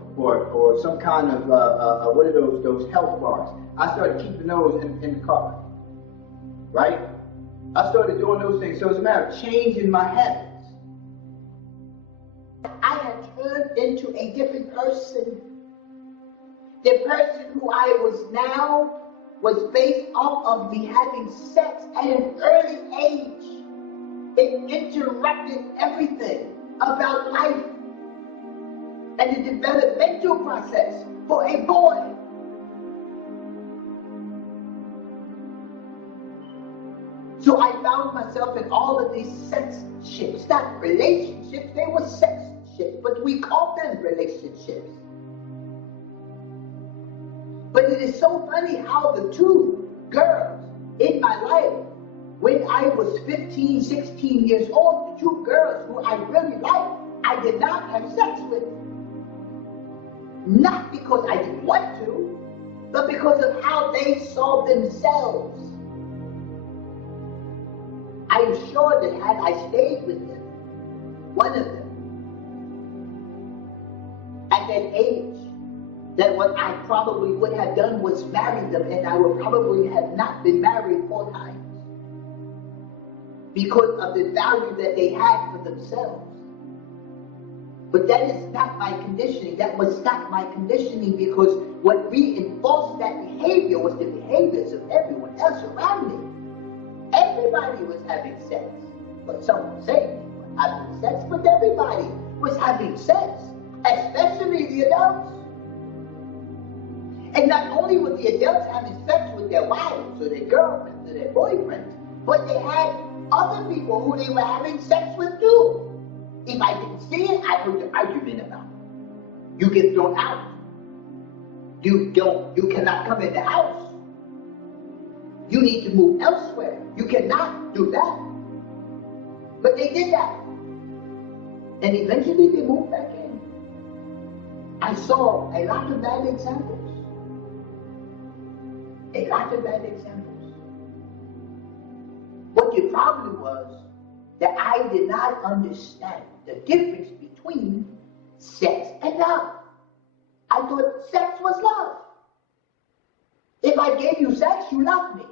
some kind of what are those health bars. I started keeping those in the car. Right? I started doing those things. So it's a matter of changing my habits. I had turned into a different person. The person who I was now was based off of me having sex at an early age. It interrupted everything about life and the developmental process for a boy. So I found myself in all of these sex ships, not relationships, they were sex ships, but we called them relationships. But it is so funny how the two girls in my life, when I was 15, 16 years old, the two girls who I really liked, I did not have sex with. Not because I didn't want to, but because of how they saw themselves. I am sure that had I stayed with them, one of them, at that age, that what I probably would have done was marry them, and I would probably have not been married 4 times because of the value that they had for themselves. But that is not my conditioning. That was not my conditioning, because what reinforced that behavior was the behaviors of everyone else around me. Everybody was having sex. But some would say they were having sex, but everybody was having sex, especially the adults. And not only were the adults having sex with their wives or their girlfriends or their boyfriends, but they had other people who they were having sex with too. If I didn't see it, I heard the argument about it. You get thrown out. You cannot come in the house. You need to move elsewhere. You cannot do that. But they did that. And eventually they moved back in. I saw a lot of bad examples. A lot of bad examples. What the problem was that I did not understand the difference between sex and love. I thought sex was love. If I gave you sex, you love me.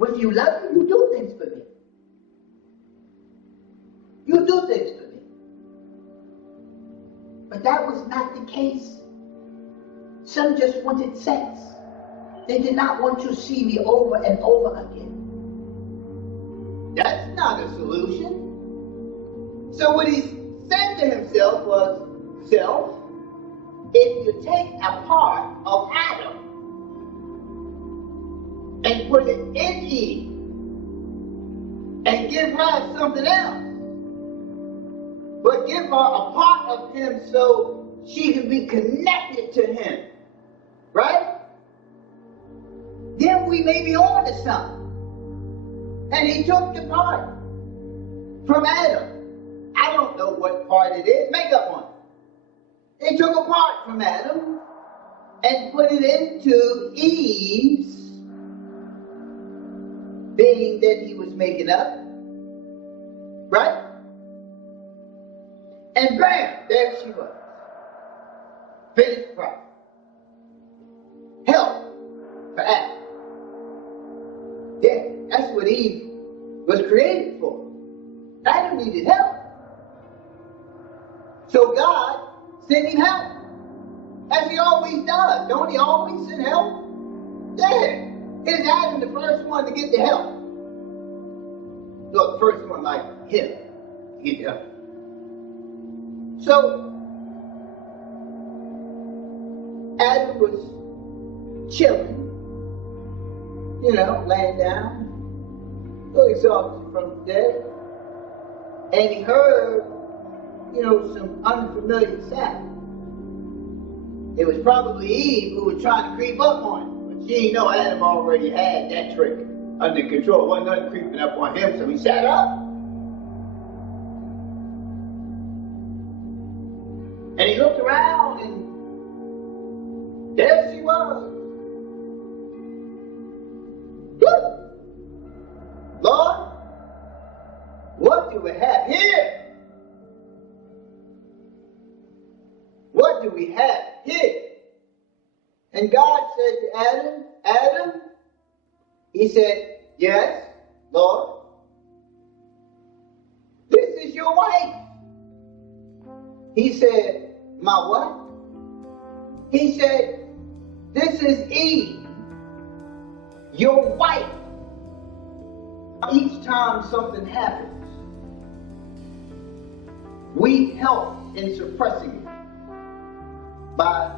If you love me, you do things for me. You do things for me. But that was not the case. Some just wanted sex. They did not want to see me over and over again. That's not a solution. So what he said to himself was, self, if you take a part of Adam and put it in Eve and give her something else, but give her a part of him so she can be connected to him, right? Then we may be on to something. And he took the part from Adam. I don't know what part it is. Make up one. He took a part from Adam and put it into Eve's being that he was making up. Right? And bam, there she was. Finished product. Help for Adam. Yeah, that's what Eve was created for. Adam needed help. So God sent him help. As he always does. Don't he always send help? Yeah. Here's Adam, the first one to get the help. Look, the first one like him to get the help. So, Adam was chilling, laying down, so exhausted from the day, and he heard, some unfamiliar sound. It was probably Eve who was trying to creep up on him, but she didn't know Adam already had that trick under control. Wasn't nothing creeping up on him, so he sat up. And he looked around, and there she was. Lord, what do we have here? What do we have here? And God said to Adam, Adam, he said, yes, Lord. This is your wife. He said, my what? He said, this is Eve, your wife. Each time something happens, we help in suppressing it by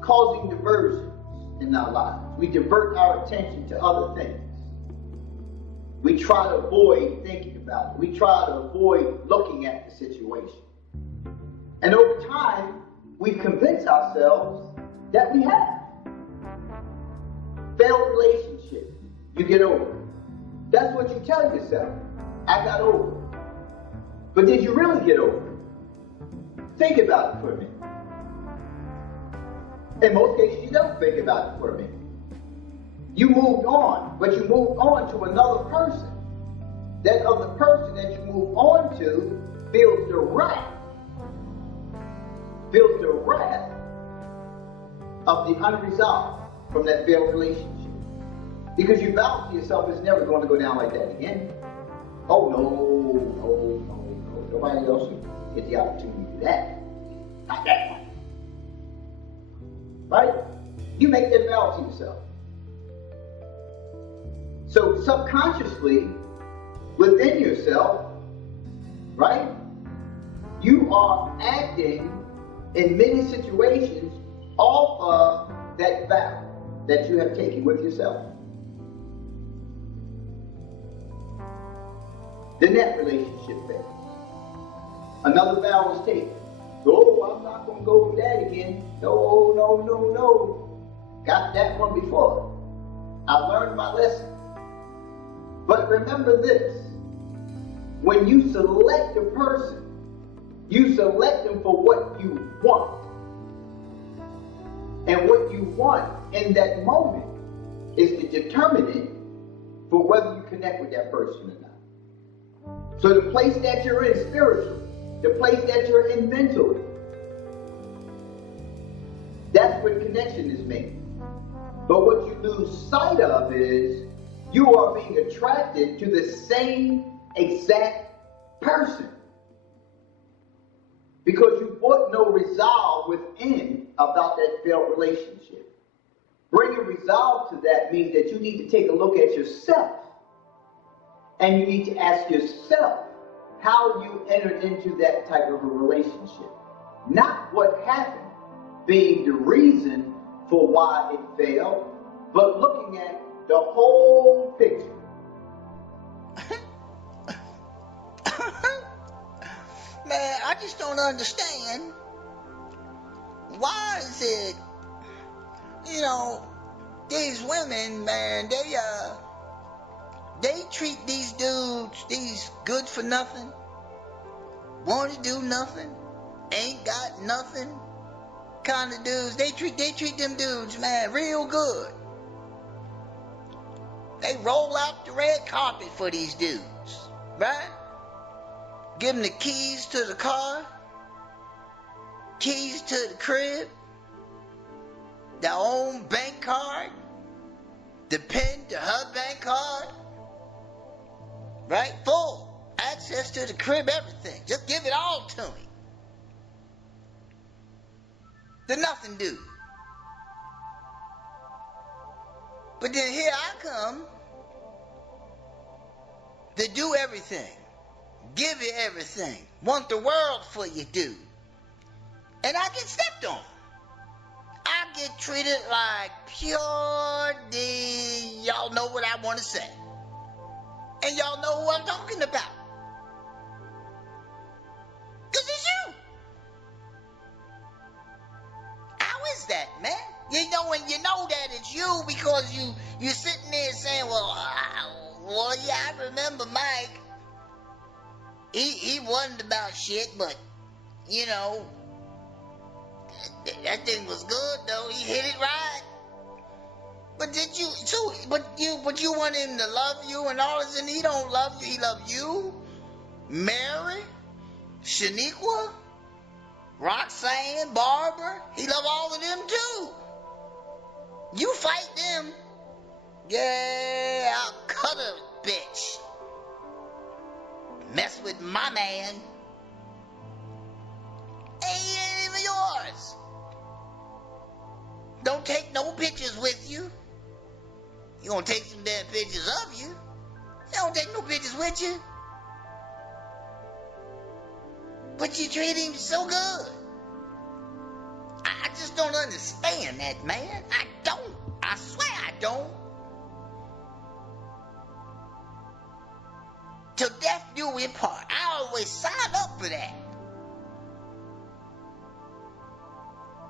causing diversions in our lives. We divert our attention to other things. We try to avoid thinking about it. We try to avoid looking at the situation. And over time, we convince ourselves that we have. Failed relationship, you get over it. That's what you tell yourself. I got over it. But did you really get over it? Think about it for a minute. In most cases, you don't think about it for a minute. You moved on, but you moved on to another person. That other person that you moved on to feels the wrath of the unresolved from that failed relationship. Because you vow to yourself it's never going to go down like that again. Oh, no. Nobody else will get the opportunity to do that. Not that one. Right? You make that vow to yourself. So subconsciously, within yourself, right, you are acting in many situations off of that vow that you have taken with yourself. The net relationship failed. Another vow was taken. Oh, I'm not going to go for that again. No. Got that one before. I learned my lesson. But remember this. When you select a person, you select them for what you want. And what you want in that moment is the determinant for whether you connect with that person or not. So the place that you're in spiritually, the place that you're in mentally, that's where connection is made. But what you lose sight of is you are being attracted to the same exact person. Because you brought no resolve within about that failed relationship. Bringing resolve to that means that you need to take a look at yourself. And you need to ask yourself how you entered into that type of a relationship. Not what happened being the reason for why it failed, but looking at the whole picture. Man, I just don't understand. Why is it, these women, man, they treat these dudes, these good for nothing, want to do nothing, ain't got nothing kind of dudes. They treat them dudes, man, real good. They roll out the red carpet for these dudes, right? Give them the keys to the car, keys to the crib, their own bank card, the pin to her bank card, right? Full access to the crib, everything. Just give it all to me. The nothing dude. But then here I come to do everything. Give you everything. Want the world for you, dude. and I get stepped on. I get treated like pure D. Y'all know what I want to say. And y'all know who I'm talking about. Because it's you. How is that, man? You know, and you know that it's you because you're sitting there saying, well, yeah, I remember Mike. He wasn't about shit, but, you know, that thing was good though. He hit it right. But you want him to love you and all this, and he don't love you. He loved you, Mary, Shaniqua, Roxanne, Barbara. He loved all of them too. You fight them. Yeah, I'll cut a bitch. Mess with my man. He ain't even yours. Don't take no pictures with you. You gonna take some damn pictures of you. You don't take no pictures with you. But you treat him so good. I just don't understand that, man. I don't. I swear I don't. Till death do we part. I always sign up for that.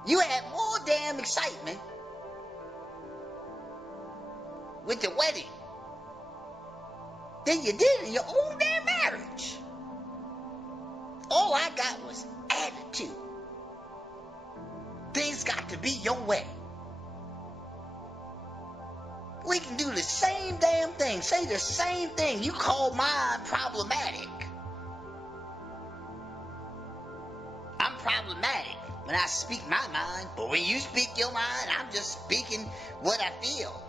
You had more damn excitement with the wedding than you did in your own damn marriage. All I got was attitude. Things got to be your way. We can do the same damn thing, say the same thing. You call mine problematic. I'm problematic when I speak my mind, but when you speak your mind, I'm just speaking what I feel.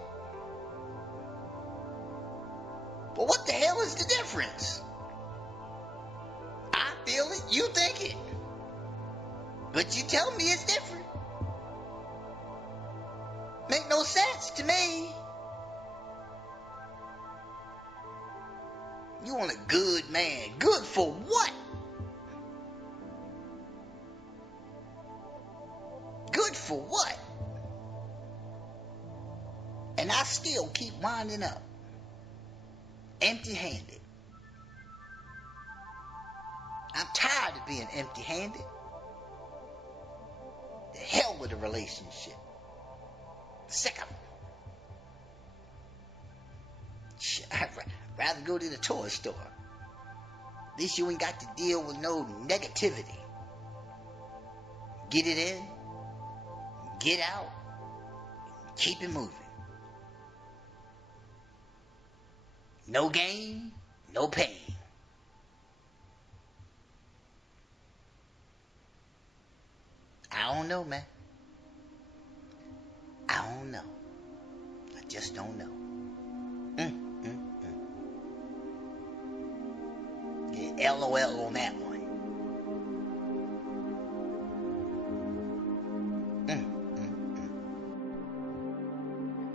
But what the hell is the difference? I feel it, you think it. But you tell me it's different. Make no sense to me. You want a good man. Good for what? Good for what? And I still keep winding up. Empty-handed. I'm tired of being empty-handed. The hell with a relationship. Sick of it. Shit, I'd rather go to the toy store. At least you ain't got to deal with no negativity. Get it in, get out, keep it moving. No gain, no pain. I don't know, man. I don't know. I just don't know. Yeah, LOL on that one.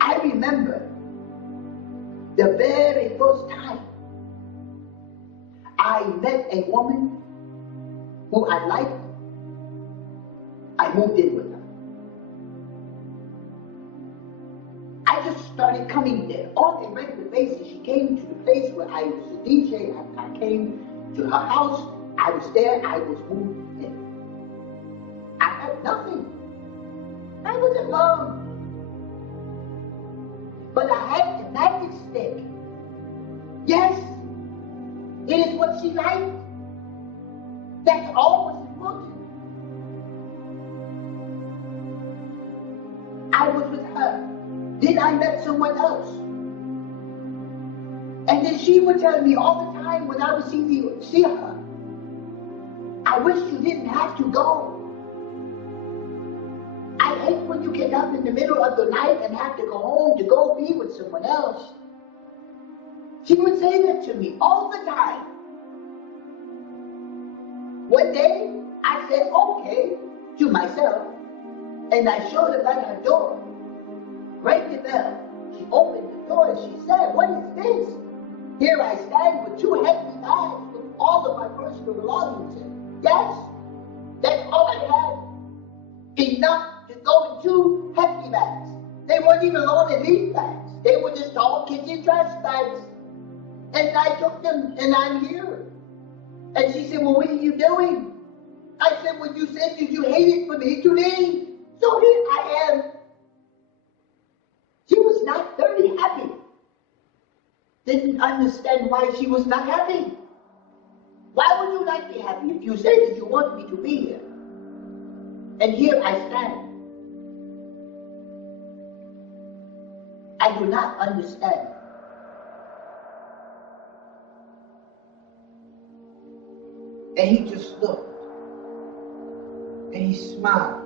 I remember the very first time I met a woman who I liked. I moved in with her. I just started coming there on a regular basis. She came to the place where I was a DJ. I came to her house. I was there. I was moved in. I had nothing. I was alone. But I had the magic stick. Yes, it is what she liked. That's all was important. I was with her. Then I met someone else. And then she would tell me all the time when I would see her, I wish you didn't have to go. I hate when you get up in the middle of the night and have to go home to go be with someone else. She would say that to me all the time. One day, I said, okay, to myself, and I showed up at her door. Rang the bell. She opened the door and she said, what is this? Here I stand with two heavy bags with all of my personal belongings in. Yes, that's all I had. enough to go in 2 hefty bags. They weren't even long in these bags. They were just tall kitchen trash bags. And I took them, and I'm here. And she said, well, what are you doing? I said, well, you said you hated for me to leave. So here I am. She was not very happy. Didn't understand why she was not happy. Why would you not be happy if you said that you wanted me to be here? And here I stand. I do not understand. And he just looked. And he smiled.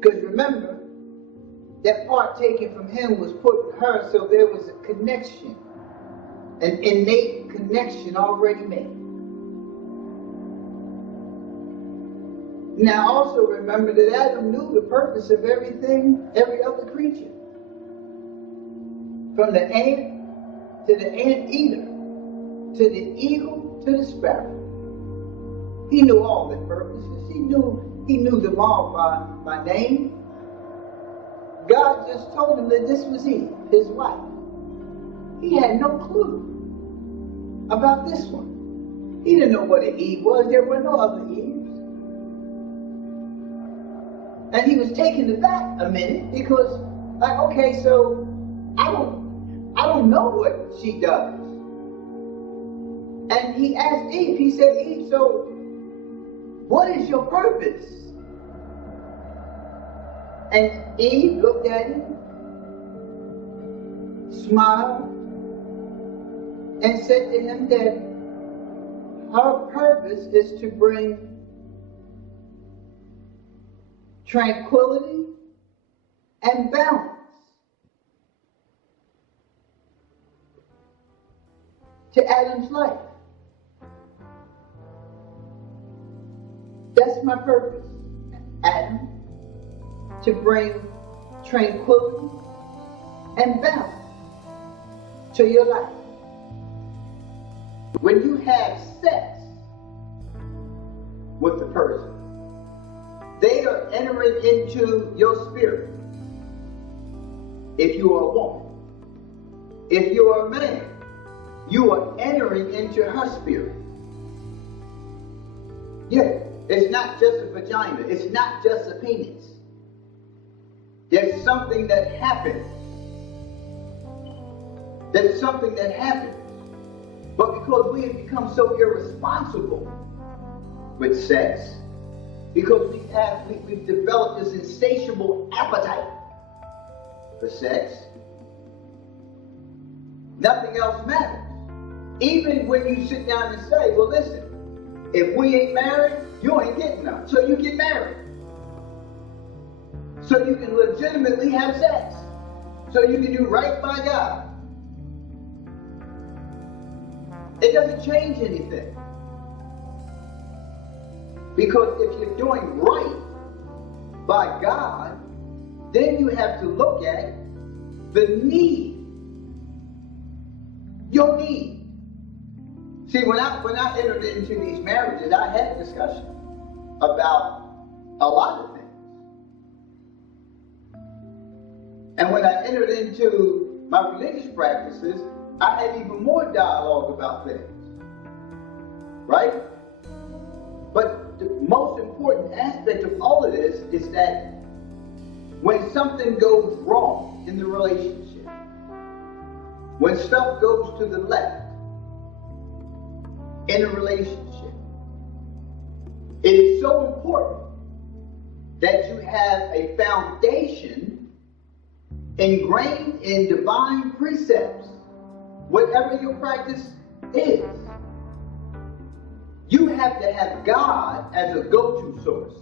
Because remember, that part taken from him was put in her, so there was a connection. An innate connection already made. Now also remember that Adam knew the purpose of everything, every other creature. From the ant to the anteater, to the eagle to the sparrow. He knew all their purposes. He knew them all by name. God just told him that this was Eve, his wife. He had no clue about this one. He didn't know what an Eve was. There were no other Eves. And he was taken aback a minute because, like, okay, so I don't know what she does. And he asked Eve, he said, Eve, so what is your purpose? And Eve looked at him, smiled, and said to him that her purpose is to bring tranquility and balance to Adam's life. That's my purpose, Adam, to bring tranquility and balance to your life. When you have sex with the person, they are entering into your spirit. If you are a woman, if you are a man, you are entering into her spirit. Yeah, it's not just a vagina. It's not just a penis. There's something that happens. There's something that happens. But because we have become so irresponsible with sex, because we've developed this insatiable appetite for sex, nothing else matters. Even when you sit down and say, well, listen, if we ain't married, you ain't getting none. So you get married. So you can legitimately have sex. So you can do right by God. It doesn't change anything. Because if you're doing right by God, then you have to look at the need. Your need. See, when I entered into these marriages, I had a discussion about a lot of things. And when I entered into my religious practices, I had even more dialogue about things. Right? But the most important aspect of all of this is that when something goes wrong in the relationship, when stuff goes to the left in a relationship, it is so important that you have a foundation ingrained in divine precepts, whatever your practice is. You have to have God as a go-to source.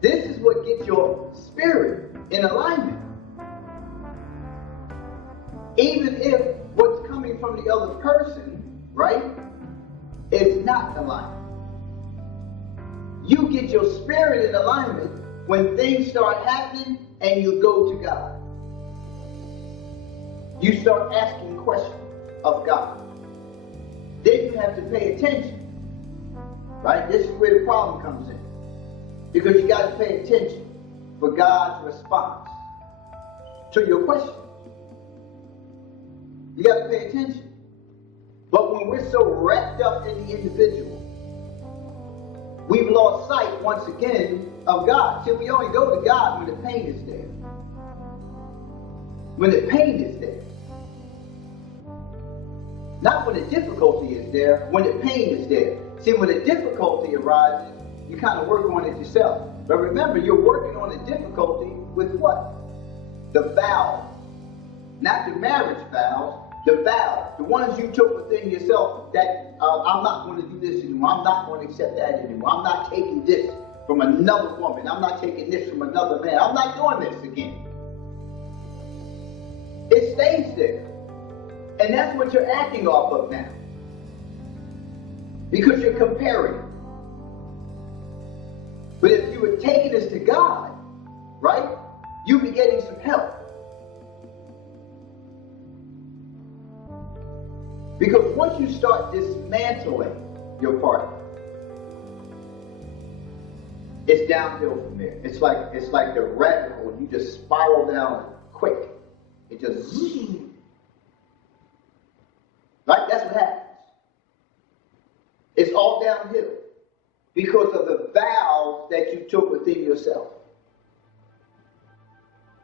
This is what gets your spirit in alignment. Even if what's coming from the other person, right, is not aligned. You get your spirit in alignment when things start happening and you go to God. You start asking questions of God. Then you have to pay attention Right? This is where the problem comes in. Because you got to pay attention for God's response to your question. You got to pay attention. But when we're so wrapped up in the individual, we've lost sight once again of God. See, we only go to God when the pain is there. When the pain is there. Not when the difficulty is there, when the pain is there. See, when the difficulty arises, you kind of work on it yourself. But remember, you're working on the difficulty with what? The vows. Not the marriage vows, the vows. The ones you took within yourself that I'm not going to do this anymore. I'm not going to accept that anymore. I'm not taking this from another woman. I'm not taking this from another man. I'm not doing this again. It stays there. And that's what you're acting off of now. Because you're comparing. But if you were taking this to God, right, you'd be getting some help. Because once you start dismantling your partner, it's downhill from there. It's like the rabbit hole. You just spiral down quick. It just zoom. Right? That's what happens. It's all downhill because of the vows that you took within yourself.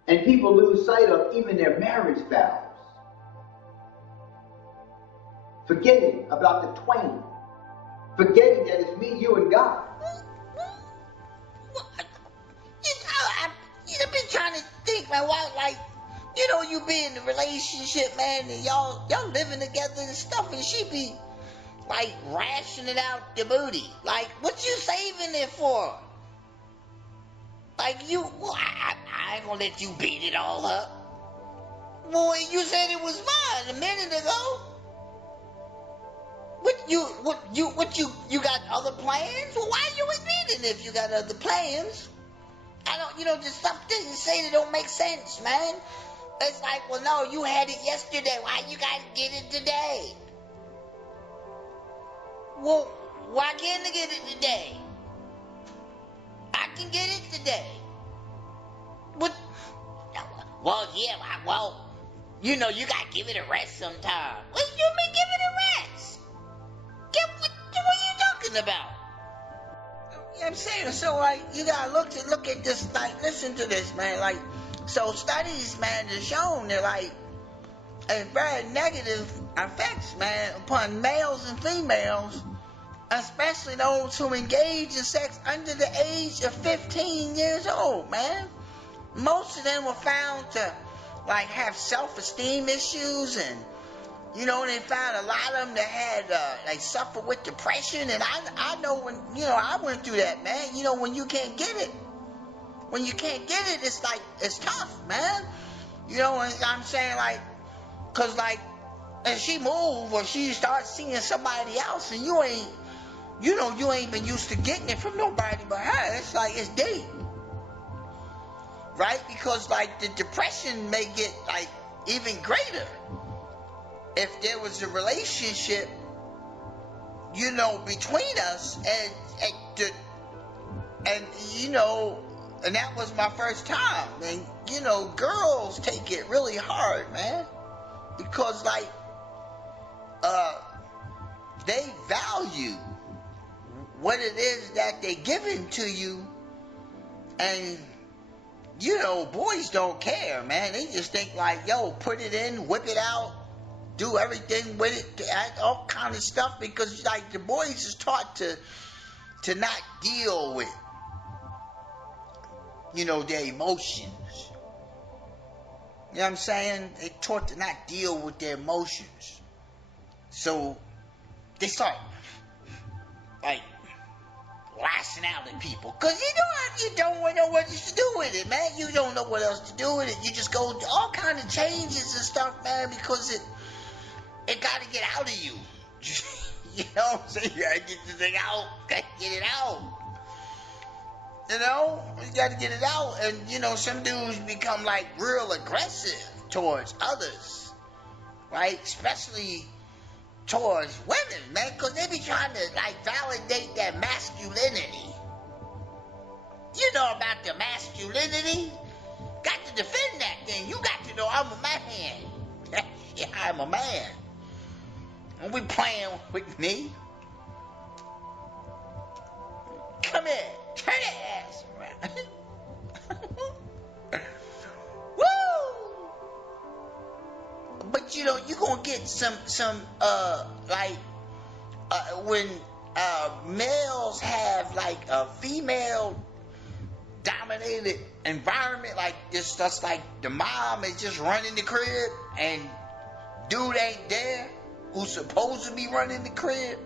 And people lose sight of even their marriage vows. Forgetting about the twain. Forgetting that it's me, you, and God. I've been trying to think, man, why, like, you know, you be in the relationship, man, and y'all living together and stuff, and she be, like, rationing out the booty. Like, what you saving it for? Like, I ain't gonna let you beat it all up. Boy, you said it was fine a minute ago. You got other plans? Well, why are you admitting if you got other plans? I don't, there's something you say that don't make sense, man. It's like, well, no, you had it yesterday. Why you gotta get it today? Well, why can't I get it today? I can get it today. What? Well, yeah, you gotta give it a rest sometime. What do you mean give it a rest? What are you talking about? You know what I'm saying? So, like, you gotta look at this, like, listen to this, man. Like, so studies, man, have shown that, like, a very negative effects, man, upon males and females, especially those who engage in sex under the age of 15 years old, man. Most of them were found to, like, have self-esteem issues, and, they found a lot of them that had, they suffer with depression, and I know when, I went through that, man. When you can't get it, it's like, it's tough, man. And I'm saying, like, cause, like, as she move or she starts seeing somebody else, and you ain't been used to getting it from nobody but her, it's like, it's deep. Right? Because, like, the depression may get, like, even greater if there was a relationship, between us, and that was my first time. And, girls take it really hard, man. Because, like, they value what it is that they giving to you, and, boys don't care, man. They just think, like, yo, put it in, whip it out, do everything with it, all kind of stuff, because, like, the boys is taught to not deal with, their emotions. You know what I'm saying? They taught to not deal with their emotions. So, they start, like, lashing out at people. Because you don't know what else to do with it, man. You don't know what else to do with it. You just go through all kind of changes and stuff, man, because it got to get out of you. You know what I'm saying? You got to get the thing out. Got to get it out. You got to get it out. And, some dudes become, like, real aggressive towards others. Right? Especially towards women, man, because they be trying to, like, validate that masculinity. You know about the masculinity? Got to defend that thing. You got to know I'm a man. Yeah, I'm a man. And we playing with me. Come here. Turn your ass around. Woo! But you know, you're gonna get some when males have like a female dominated environment, like this, just like the mom is just running the crib and dude ain't there who's supposed to be running the crib.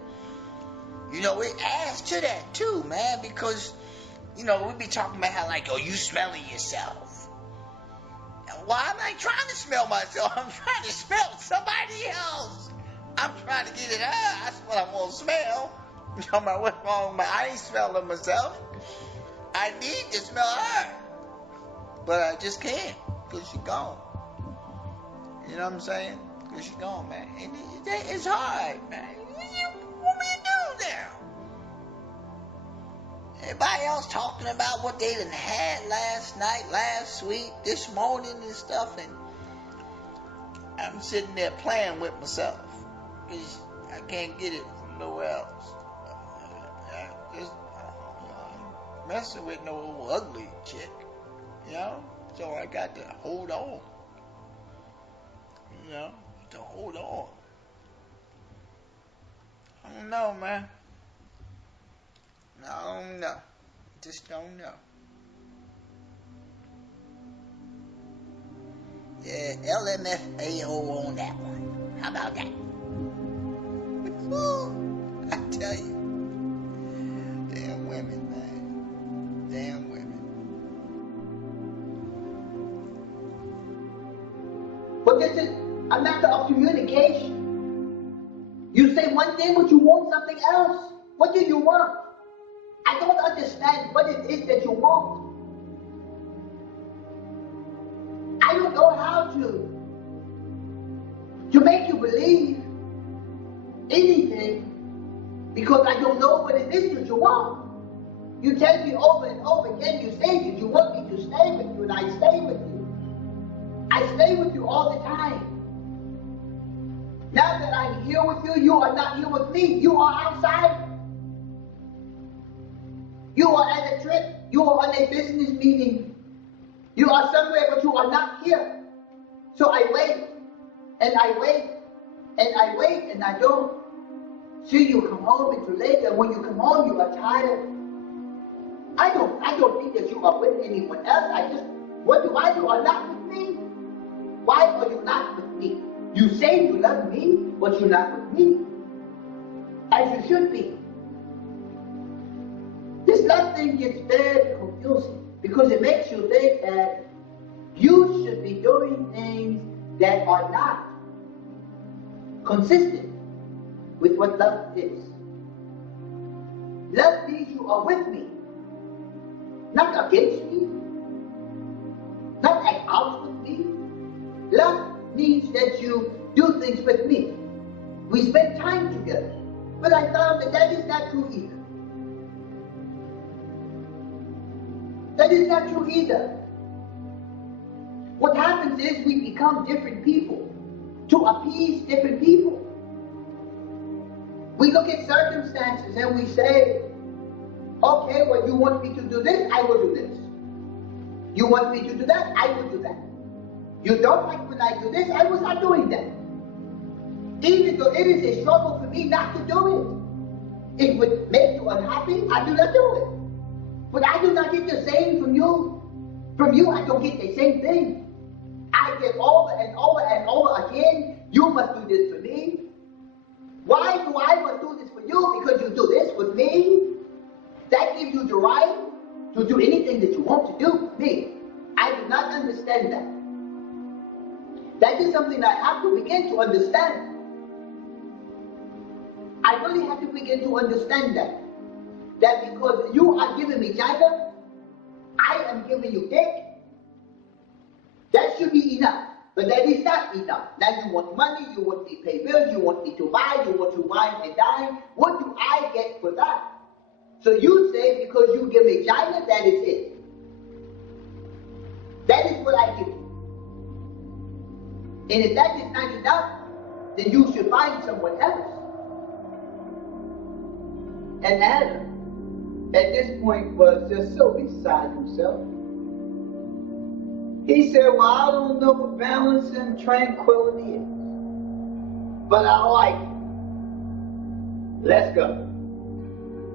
You know, it adds to that too, man, because, you know, we be talking about how, like, oh, you smelling yourself. Well, I'm not trying to smell myself. I'm trying to smell somebody else. I'm trying to get it out. That's what I want to smell. You know, what's wrong with my, I ain't smelling myself. I need to smell her. But I just can't, because she gone. You know what I'm saying? Because she gone, man. And it's hard, man. What do you do there? Everybody else talking about what they done had last night, last week, this morning and stuff, and I'm sitting there playing with myself because I can't get it from nowhere else. I'm messing with no old ugly chick, you know? So I got to hold on, you know, to hold on. I don't know, man. I don't know. Just don't know. Yeah, LMFAO on that one. How about that? I tell you. Damn women, man. Damn women. But this is a matter of communication. You say one thing, but you want something else. What do you want? I don't understand what it is that you want. I don't know how to make you believe anything because I don't know what it is that you want. You tell me over and over again, you say that you want me to stay with you, and I stay with you. I stay with you all the time. Now that I'm here with you, you are not here with me. You are outside. You are at a trip. You are on a business meeting. You are somewhere, but you are not here. So I wait, and I wait, and I wait, and I don't see you come home until later. When you come home, you are tired. I don't think that you are with anyone else. What do? You are not with me. Why are you not with me? You say you love me, but you're not with me. As you should be. This love thing gets very confusing because it makes you think that you should be doing things that are not consistent with what love is. Love means you are with me, not against me, not at odds with me. Love means that you do things with me. We spend time together. But I found that is not true either. That is not true either. What happens is we become different people to appease different people. We look at circumstances and we say, okay, well, you want me to do this, I will do this. You want me to do that, I will do that. You don't like when I do this, I will start doing that. Even though it is a struggle for me not to do it. It would make you unhappy, I do not do it. But I do not get the same from you. From you, I don't get the same thing. I get over and over and over again, you must do this for me. Why do I must do this for you? Because you do this with me. That gives you the right to do anything that you want to do with me. I do not understand that. That is something I have to begin to understand. I really have to begin to understand that. That because you are giving me Jagger, I am giving you dick. That should be enough. But that is not enough. Now you want money, you want me to pay bills, you want me to buy, you want to wine and dine. What do I get for that? So you say because you give me China, that is it. That is what I give you. And if that is not enough, then you should find someone else. And Adam, at this point, was just so beside himself. He said, well, I don't know what balance and tranquility is, but I like it. Let's go.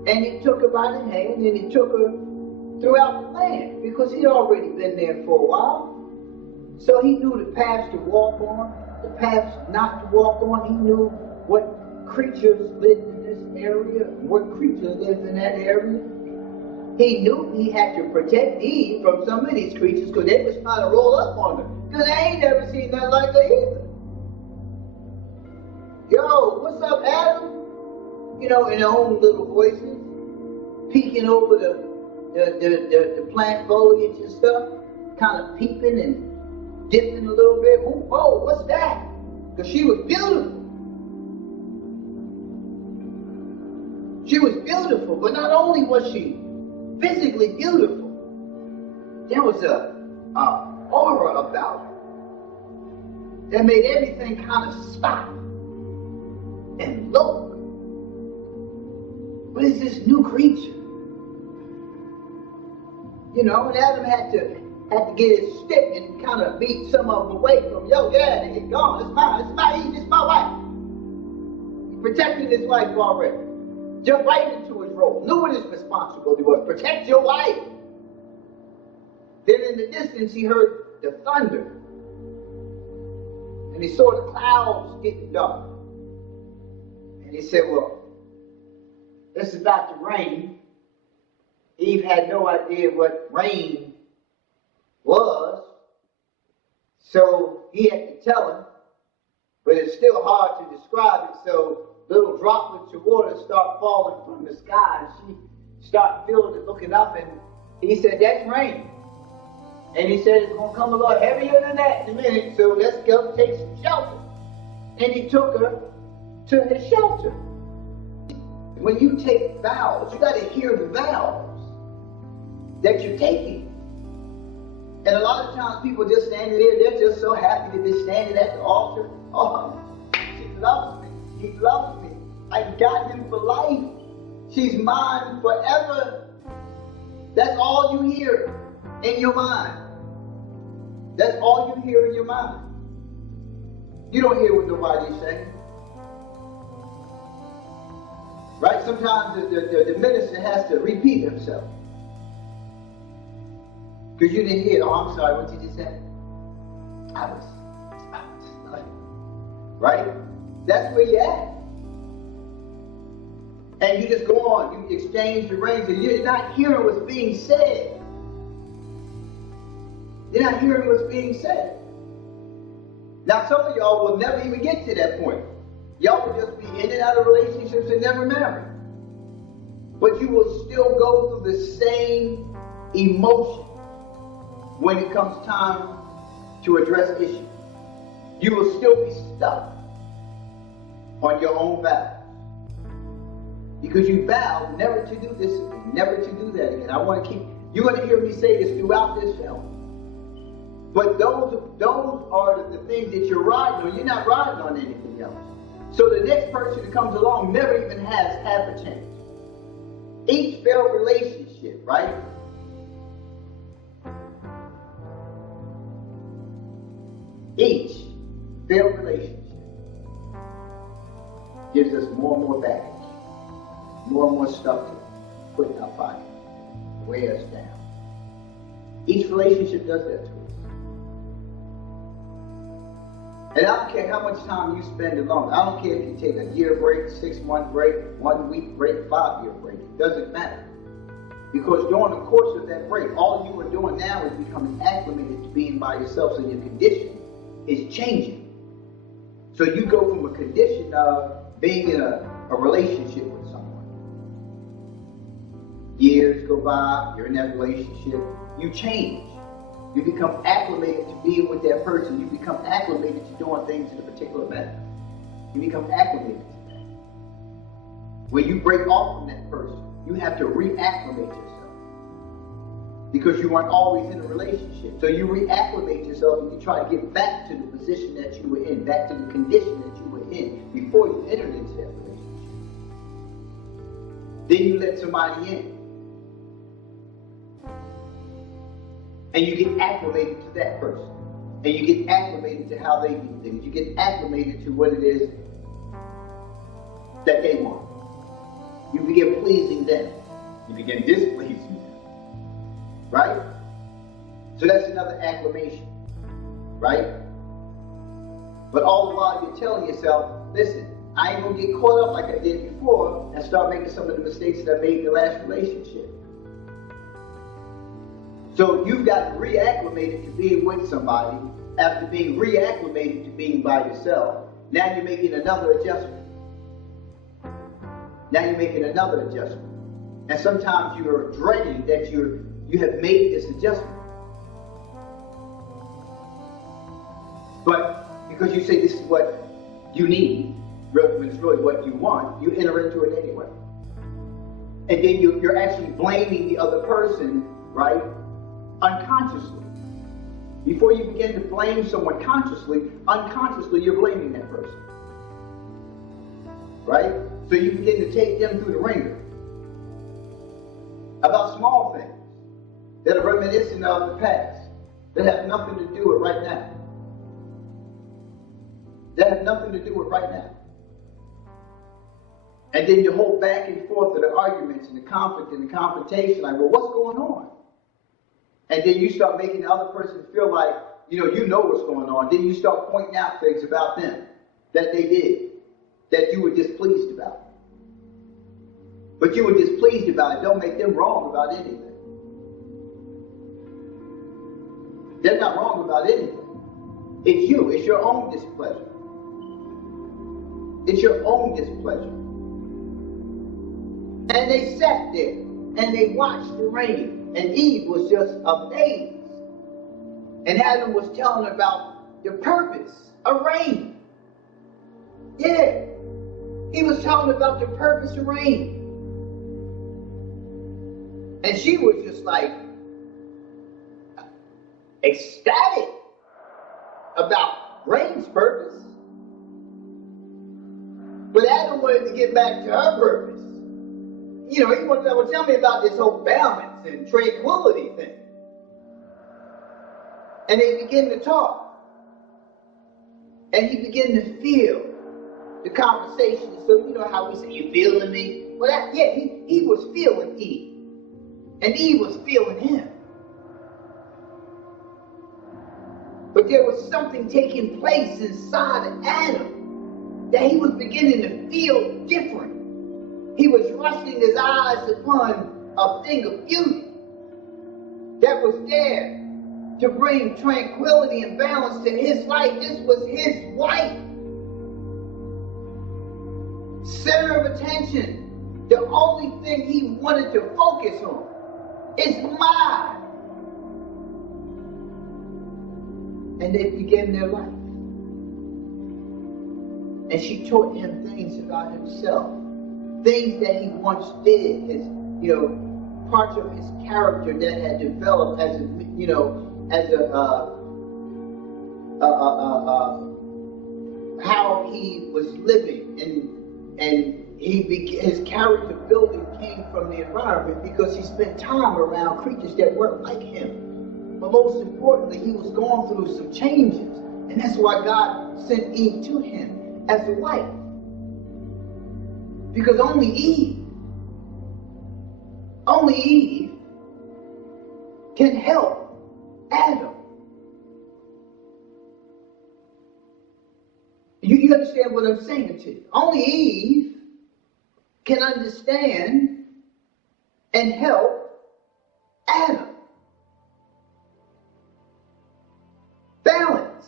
And he took her by the hand and he took her throughout the land because he'd already been there for a while. So he knew the paths to walk on, the paths not to walk on. He knew what creatures lived in this area, what creatures lived in that area. He knew he had to protect Eve from some of these creatures because they was trying to roll up on her. Because they ain't never seen nothing like her either. Yo, what's up, Adam? You know, in their own little voices, peeking over the plant foliage and stuff, kind of peeping and dipping a little bit. Whoa, what's that? Because she was beautiful. She was beautiful, but not only was she physically beautiful, there was a aura about her that made everything kind of stop and look. What is this new creature? You know, and Adam had to get his stick and kind of beat some of them away from, yo, yeah, they get gone. It's mine, it's my wife. He protected his wife already. Jumped right into his role. Knew what his responsibility was. Protect your wife. Then in the distance, he heard the thunder. And he saw the clouds getting dark. And he said, well, it's about to rain. Eve had no idea what rain was. So he had to tell him. But it's still hard to describe it. So little droplets of water start falling from the sky. And she started feeling it, looking up, and he said, that's rain. And he said, it's going to come a lot heavier than that in a minute, so let's go take some shelter. And he took her to his shelter. When you take vows, you got to hear the vows that you're taking. And a lot of times people just standing there, they're just so happy that they're standing at the altar. Oh, she loves me. He loves me. I got him for life. She's mine forever. That's all you hear in your mind. That's all you hear in your mind. You don't hear what nobody's saying. Right? Sometimes the minister has to repeat himself. Because you didn't hear it. Oh, I'm sorry, what did you say? I was right? That's where you're at. And you just go on, you exchange the reins, and you're not hearing what's being said. You're not hearing what's being said. Now, some of y'all will never even get to that point. Y'all will just be in and out of relationships and never marry. But you will still go through the same emotion when it comes time to address issues. You will still be stuck on your own vow. Because you vowed never to do this again, never to do that again. You're going to hear me say this throughout this film. But those are the things that you're riding on. You're not riding on anything else. So the next person that comes along never even has half a chance. Each failed relationship, right? Each failed relationship gives us more and more baggage, more and more stuff to put in our pocket, weigh us down. Each relationship does that to us. And I don't care how much time you spend alone. I don't care if you take a year break, 6-month break, 1 week break, 5-year break. It doesn't matter. Because during the course of that break, all you are doing now is becoming acclimated to being by yourself, so your condition is changing. So you go from a condition of being in a relationship with someone. Years go by, you're in that relationship, you change. You become acclimated to being with that person. You become acclimated to doing things in a particular manner. You become acclimated to that. When you break off from that person, you have to reacclimate yourself. Because you weren't always in a relationship. So you reacclimate yourself and you try to get back to the position that you were in, back to the condition that you were in before you entered into that relationship. Then you let somebody in. And you get acclimated to that person. And you get acclimated to how they do things. You get acclimated to what it is that they want. You begin pleasing them. You begin displeasing them. Right? So that's another acclimation. Right? But all the while you're telling yourself, listen, I ain't going to get caught up like I did before and start making some of the mistakes that I made in the last relationship. So you've got reacclimated to being with somebody after being reacclimated to being by yourself. Now you're making another adjustment. Now you're making another adjustment. And sometimes you're dreading that you have made this adjustment. But because you say this is what you need, when it's really what you want, you enter into it anyway. And then you're actually blaming the other person, right? Unconsciously. Before you begin to blame someone consciously, unconsciously you're blaming that person. Right? So you begin to take them through the ringer about small things that are reminiscent of the past, that have nothing to do with right now. That have nothing to do with right now. And then you hold back and forth to the arguments and the conflict and the confrontation, like, well, what's going on? And then you start making the other person feel like, you know what's going on. Then you start pointing out things about them that they did, that you were displeased about. But you were displeased about it. Don't make them wrong about anything. They're not wrong about anything. It's you. It's your own displeasure. It's your own displeasure. And they sat there and they watched the rain. And Eve was just amazed. And Adam was telling her about the purpose of rain. Yeah. He was telling her about the purpose of rain. And she was just like ecstatic about rain's purpose. But Adam wanted to get back to her purpose. He wanted to tell me about this whole balance and tranquility thing. And they begin to talk. And he began to feel the conversation. So you know how we say, you feeling me? Well, he was feeling Eve. And Eve was feeling him. But there was something taking place inside of Adam that he was beginning to feel different. He was resting his eyes upon a thing of beauty that was there to bring tranquility and balance to his life. This was his wife. Center of attention. The only thing he wanted to focus on is mine. And they began their life. And she taught him things about himself. Things that he once did, his, parts of his character that had developed as how he was living, and his character building came from the environment because he spent time around creatures that weren't like him. But most importantly, he was going through some changes, and that's why God sent Eve to him as a wife. Because only Eve can help Adam. You understand what I'm saying to you? Only Eve can understand and help Adam. Balance,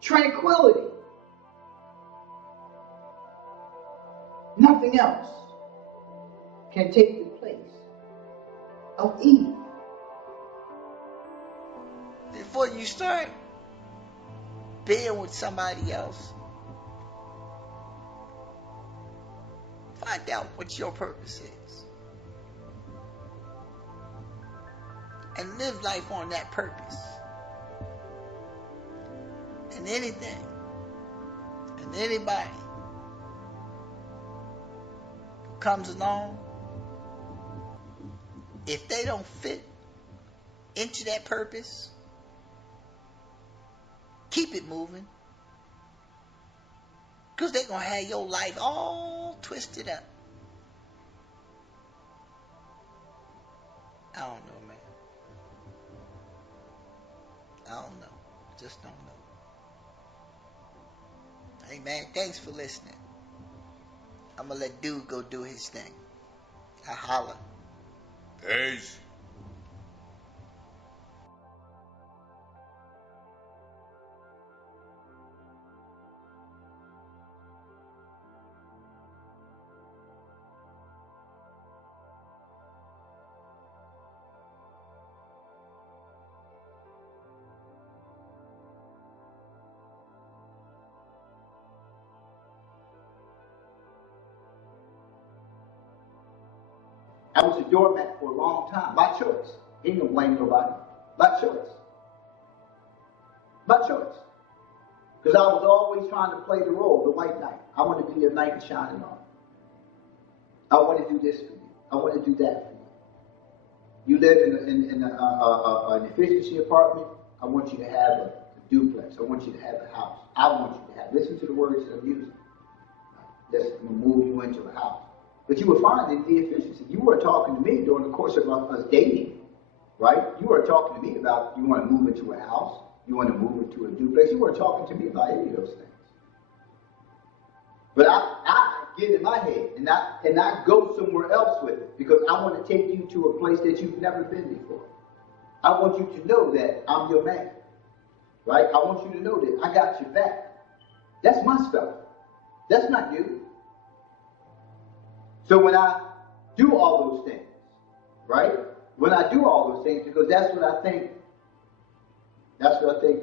tranquility. Nothing else can take the place of Eve. before you start being with somebody else, find out what your purpose is. And live life on that purpose. And anything and anybody who comes along, if they don't fit into that purpose, keep it moving. Because they're going to have your life all twisted up. I don't know, man. I don't know. Just don't know. Hey, man, thanks for listening. I'm going to let dude go do his thing. I holla. Peace. I was a doormat for a long time, by choice. Ain't gonna blame nobody. By choice. By choice. Because I was always trying to play the role, the white knight. I want to be a knight in shining armor. I want to do this for you. I want to do that for you. You live in an efficiency apartment. I want you to have a duplex. I want you to have a house. I want you to have. Listen to the words that I'm using. That's going to move you into a house. But you were finding the efficiency. You were talking to me during the course of us dating, right? You were talking to me about you want to move into a house, you want to move into a duplex. You weren't talking to me about any of those things. But I get in my head and I go somewhere else with it because I want to take you to a place that you've never been before. I want you to know that I'm your man, right? I want you to know that I got your back. That's my stuff. That's not you. So when I do all those things, right? When I do all those things, because that's what I think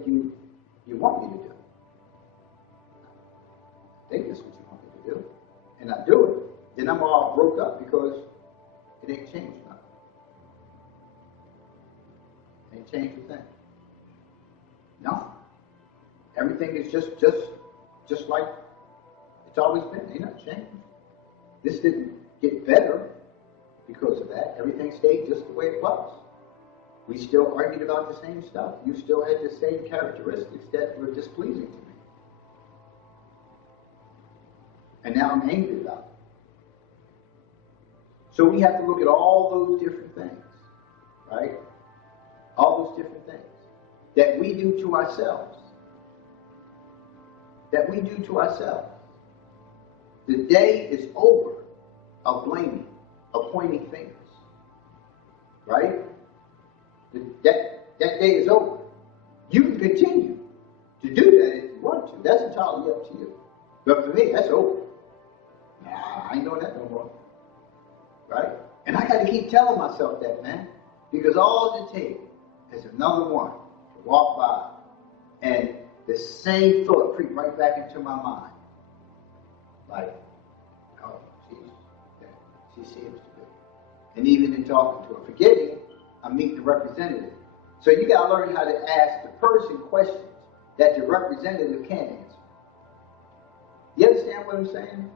you want me to do. I think that's what you want me to do. And I do it, then I'm all broke up because it ain't changed nothing. It ain't changed a thing. Nothing. Everything is just like it's always been. Ain't nothing changed. This didn't get better because of that. Everything stayed just the way it was. We still argued about the same stuff. You still had the same characteristics that were displeasing to me. And now I'm angry about it. So we have to look at all those different things, right? All those different things that we do to ourselves. That we do to ourselves. The day is over of blaming, of pointing fingers. Right? That day is over. You can continue to do that if you want to. That's entirely up to you. But for me, that's over. Nah, I ain't doing that no more. Right? And I got to keep telling myself that, man. Because all it takes is another one to walk by and the same thought creep right back into my mind. Like, oh, she seems to be. And even in talking to her, forgetting, I'm meeting the representative. So you got to learn how to ask the person questions that the representative can't answer. You understand what I'm saying?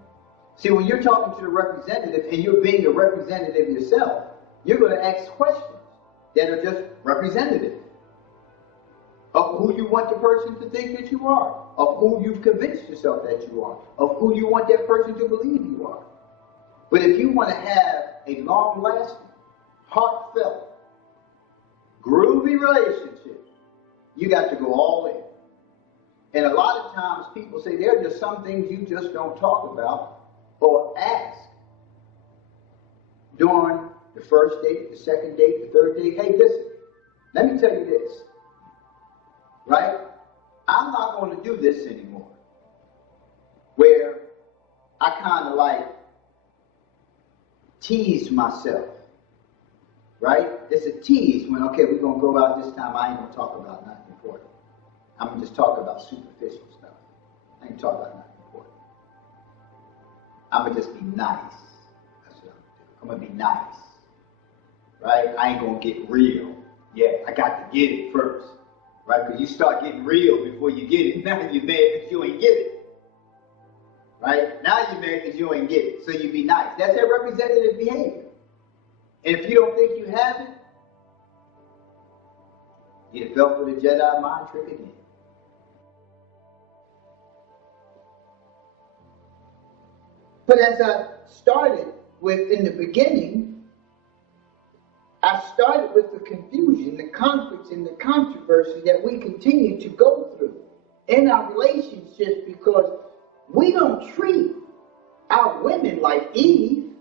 See, when you're talking to the representative and you're being a representative yourself, you're going to ask questions that are just representative of who you want the person to think that you are, of who you've convinced yourself that you are, of who you want that person to believe you are. But if you want to have a long-lasting, heartfelt, groovy relationship, you got to go all in. And a lot of times people say there are just some things you just don't talk about or ask during the first date, the second date, the third date. Hey, listen, let me tell you this, right? I'm not going to do this anymore, where I kind of like tease myself, right? It's a tease when, okay, we're going to go out this time, I ain't going to talk about nothing. important. I'm going to just talk about superficial stuff. I ain't talking about nothing important. I'm going to just be nice. That's what I'm going to do. I'm going to be nice. Right? I ain't going to get real. Yeah, I got to get it first. Right? Because you start getting real before you get it. Now you're mad because you ain't get it. Right? Now you're mad because you ain't get it. So you be nice. That's that representative behavior. And if you don't think you have it, you fell for the Jedi mind trick again. But as I started with in the beginning, I started with the confusion, the conflicts, and the controversy that we continue to go through in our relationships because we don't treat our women like Eve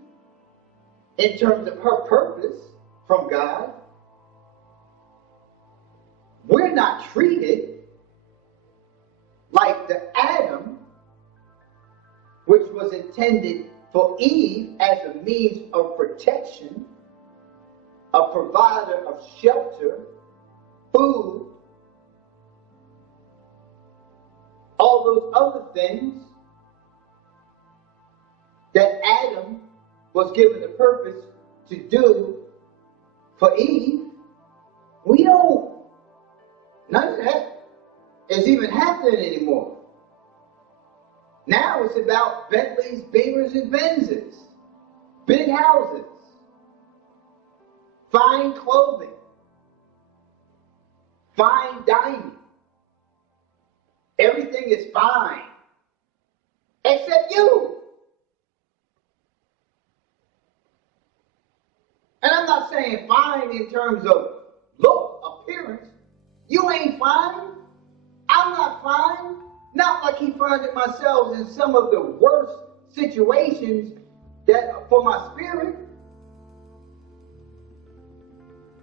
in terms of her purpose from God. We're not treated like the Adam, which was intended for Eve as a means of protection, a provider of shelter, food, all those other things that Adam was given the purpose to do for Eve. We don't. None of that is even happening anymore. Now it's about Bentleys, Beamers, and Benzes, big houses, fine clothing, fine dining. Everything is fine, except you. And I'm not saying fine in terms of look, appearance. You ain't fine. I'm not fine. Not like he finding myself in some of the worst situations that for my spirit.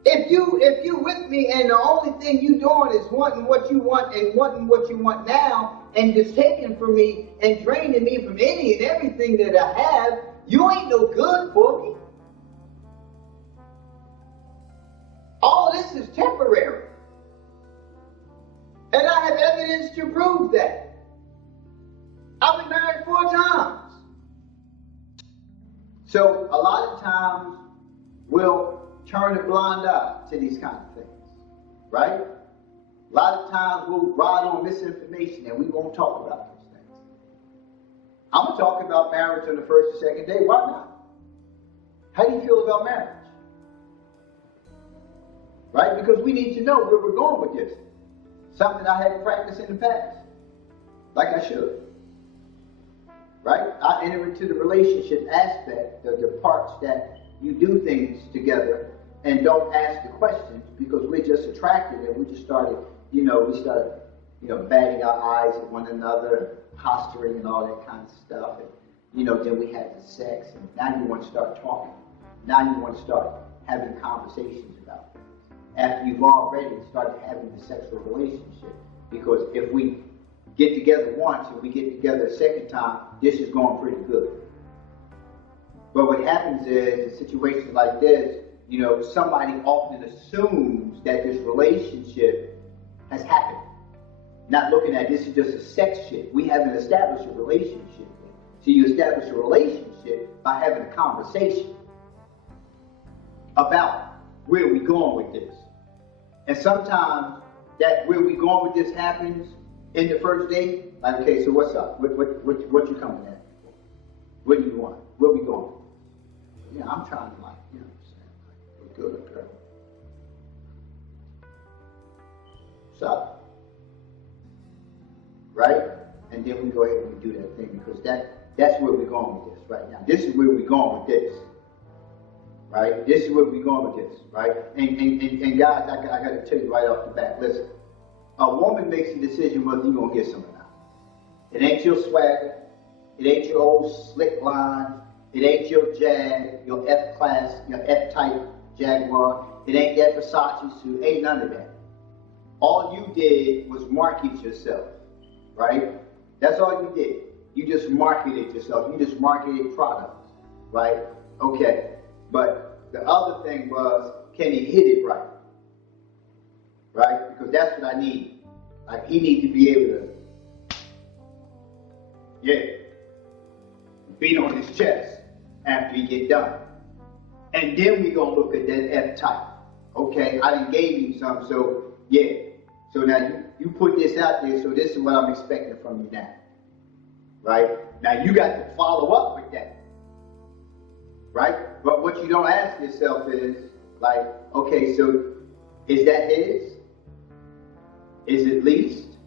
If you with me and the only thing you doing is wanting what you want and wanting what you want now and just taking from me and draining me from any and everything that I have, you ain't no good for me. All this is temporary. And I have evidence to prove that. I've been married 4 times. So a lot of times we'll turn a blind eye to these kind of things, right? A lot of times we'll ride on misinformation and we won't talk about those things. I'm going to talk about marriage on the first or second day. Why not? How do you feel about marriage? Right? Because we need to know where we're going with this. Something I hadn't practiced in the past, like I should. Right? I enter into the relationship aspect, the parts that you do things together and don't ask the questions because we're just attracted and we just started, batting our eyes at one another, posturing and all that kind of stuff. And, then we had the sex and now you want to start talking. Now you want to start having conversations about things after you've already started having the sexual relationship. Because if we get together once and we get together a second time, this is going pretty good. But what happens is, in situations like this, somebody often assumes that this relationship has happened. Not looking at this is just a sex shit. We haven't established a relationship. So you establish a relationship by having a conversation about where we going with this. And sometimes that where we going with this happens in the first date. Like, okay, so what's up? What you coming at? What do you want? Where we going? Yeah, I'm trying to look good, girl. What's up? Right? And then we go ahead and we do that thing because that's where we're going with this right now. This is where we're going with this. Right? This is where we're going with this. Right? And guys, I got to tell you right off the bat, listen. A woman makes a decision whether you're going to get some or not. It ain't your swagger. It ain't your old slick line. It ain't your Jag, your F-class, your F-type Jaguar. It ain't that Versace suit. Ain't none of that. All you did was market yourself, right? That's all you did. You just marketed yourself. You just marketed products, right? Okay. But the other thing was, can he hit it right? right? Because that's what I need. Like, he needs to be able to, beat on his chest after he get done. And then we gonna look at that F type. Okay, I done gave you some, so yeah. So now you put this out there, so this is what I'm expecting from you now. Right? Now you got to follow up with that. Right? But what you don't ask yourself is, like, okay, so is that his? Is it leased?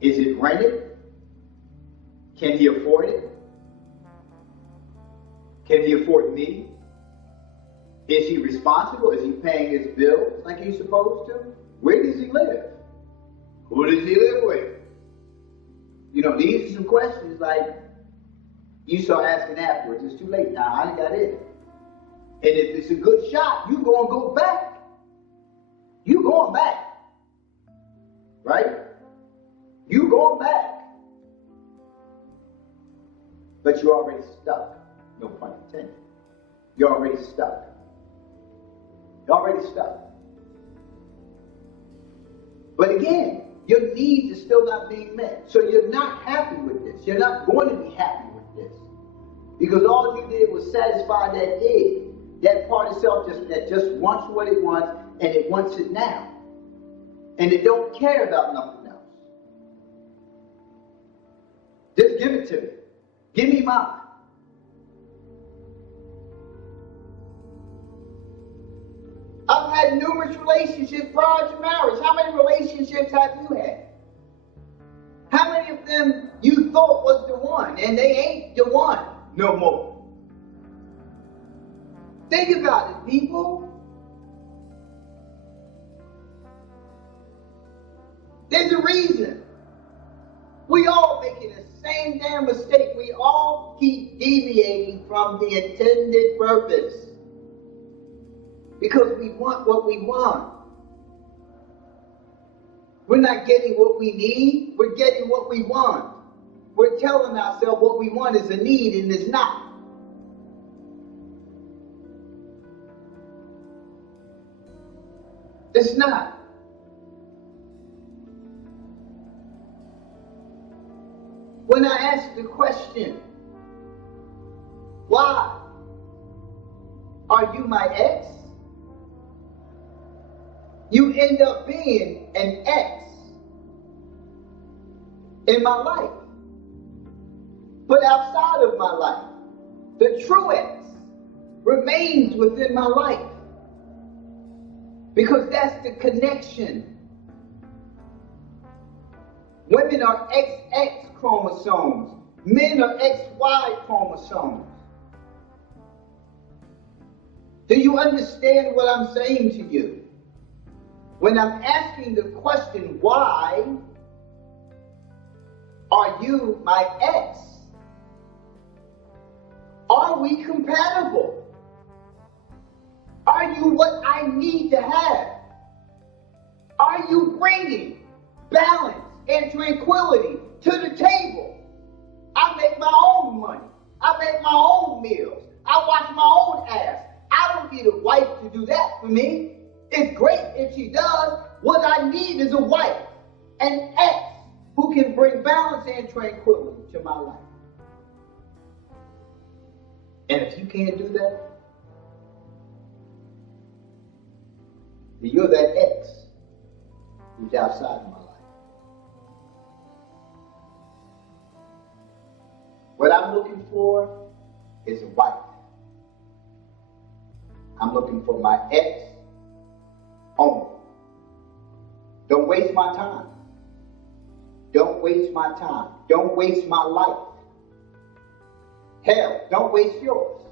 Is it rented? Can he afford it? Can he afford me? Is he responsible? Is he paying his bills like he's supposed to? Where does he live? Who does he live with? You know, these are some questions like you start asking afterwards. It's too late now. I ain't got it. And if it's a good shot, you gonna go back. You going back. Right? You going back. But you're already stuck. No pun intended. You're already stuck. You're already stuck. But again, your needs are still not being met. So you're not happy with this. You're not going to be happy with this. Because all you did was satisfy that id, that part of self that just wants what it wants, and it wants it now. And it don't care about nothing else. Just give it to me. Give me mine. I've had numerous relationships prior to marriage. How many relationships have you had? How many of them you thought was the one and they ain't the one no more? Think about it, people. There's a reason. We all making the same damn mistake. We all keep deviating from the intended purpose. Because we want what we want. We're not getting what we need, we're getting what we want. We're telling ourselves what we want is a need and it's not. It's not. When I ask the question, why are you my ex? You end up being an ex in my life. But outside of my life, the true ex remains within my life. Because that's the connection. Women are XX chromosomes. Men are XY chromosomes. Do you understand what I'm saying to you? When I'm asking the question, why are you my ex? Are we compatible? Are you what I need to have? Are you bringing balance and tranquility to the table? I make my own money. I make my own meals. I wash my own ass. I don't need a wife to do that for me. It's great if she does. What I need is a wife, an ex who can bring balance and tranquility to my life. And if you can't do that, then you're that ex who's outside of my life. What I'm looking for is a wife. I'm looking for my ex only. Don't waste my time. Don't waste my time. Don't waste my life. Hell, don't waste yours.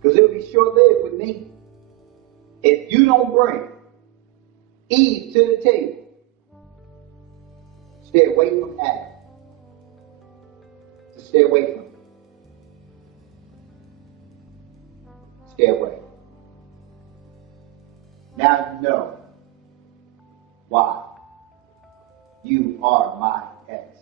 Because it'll be short-lived with me. If you don't bring Eve to the table, stay away from Adam. So stay away from him. Stay away. Now you know why you are my ex.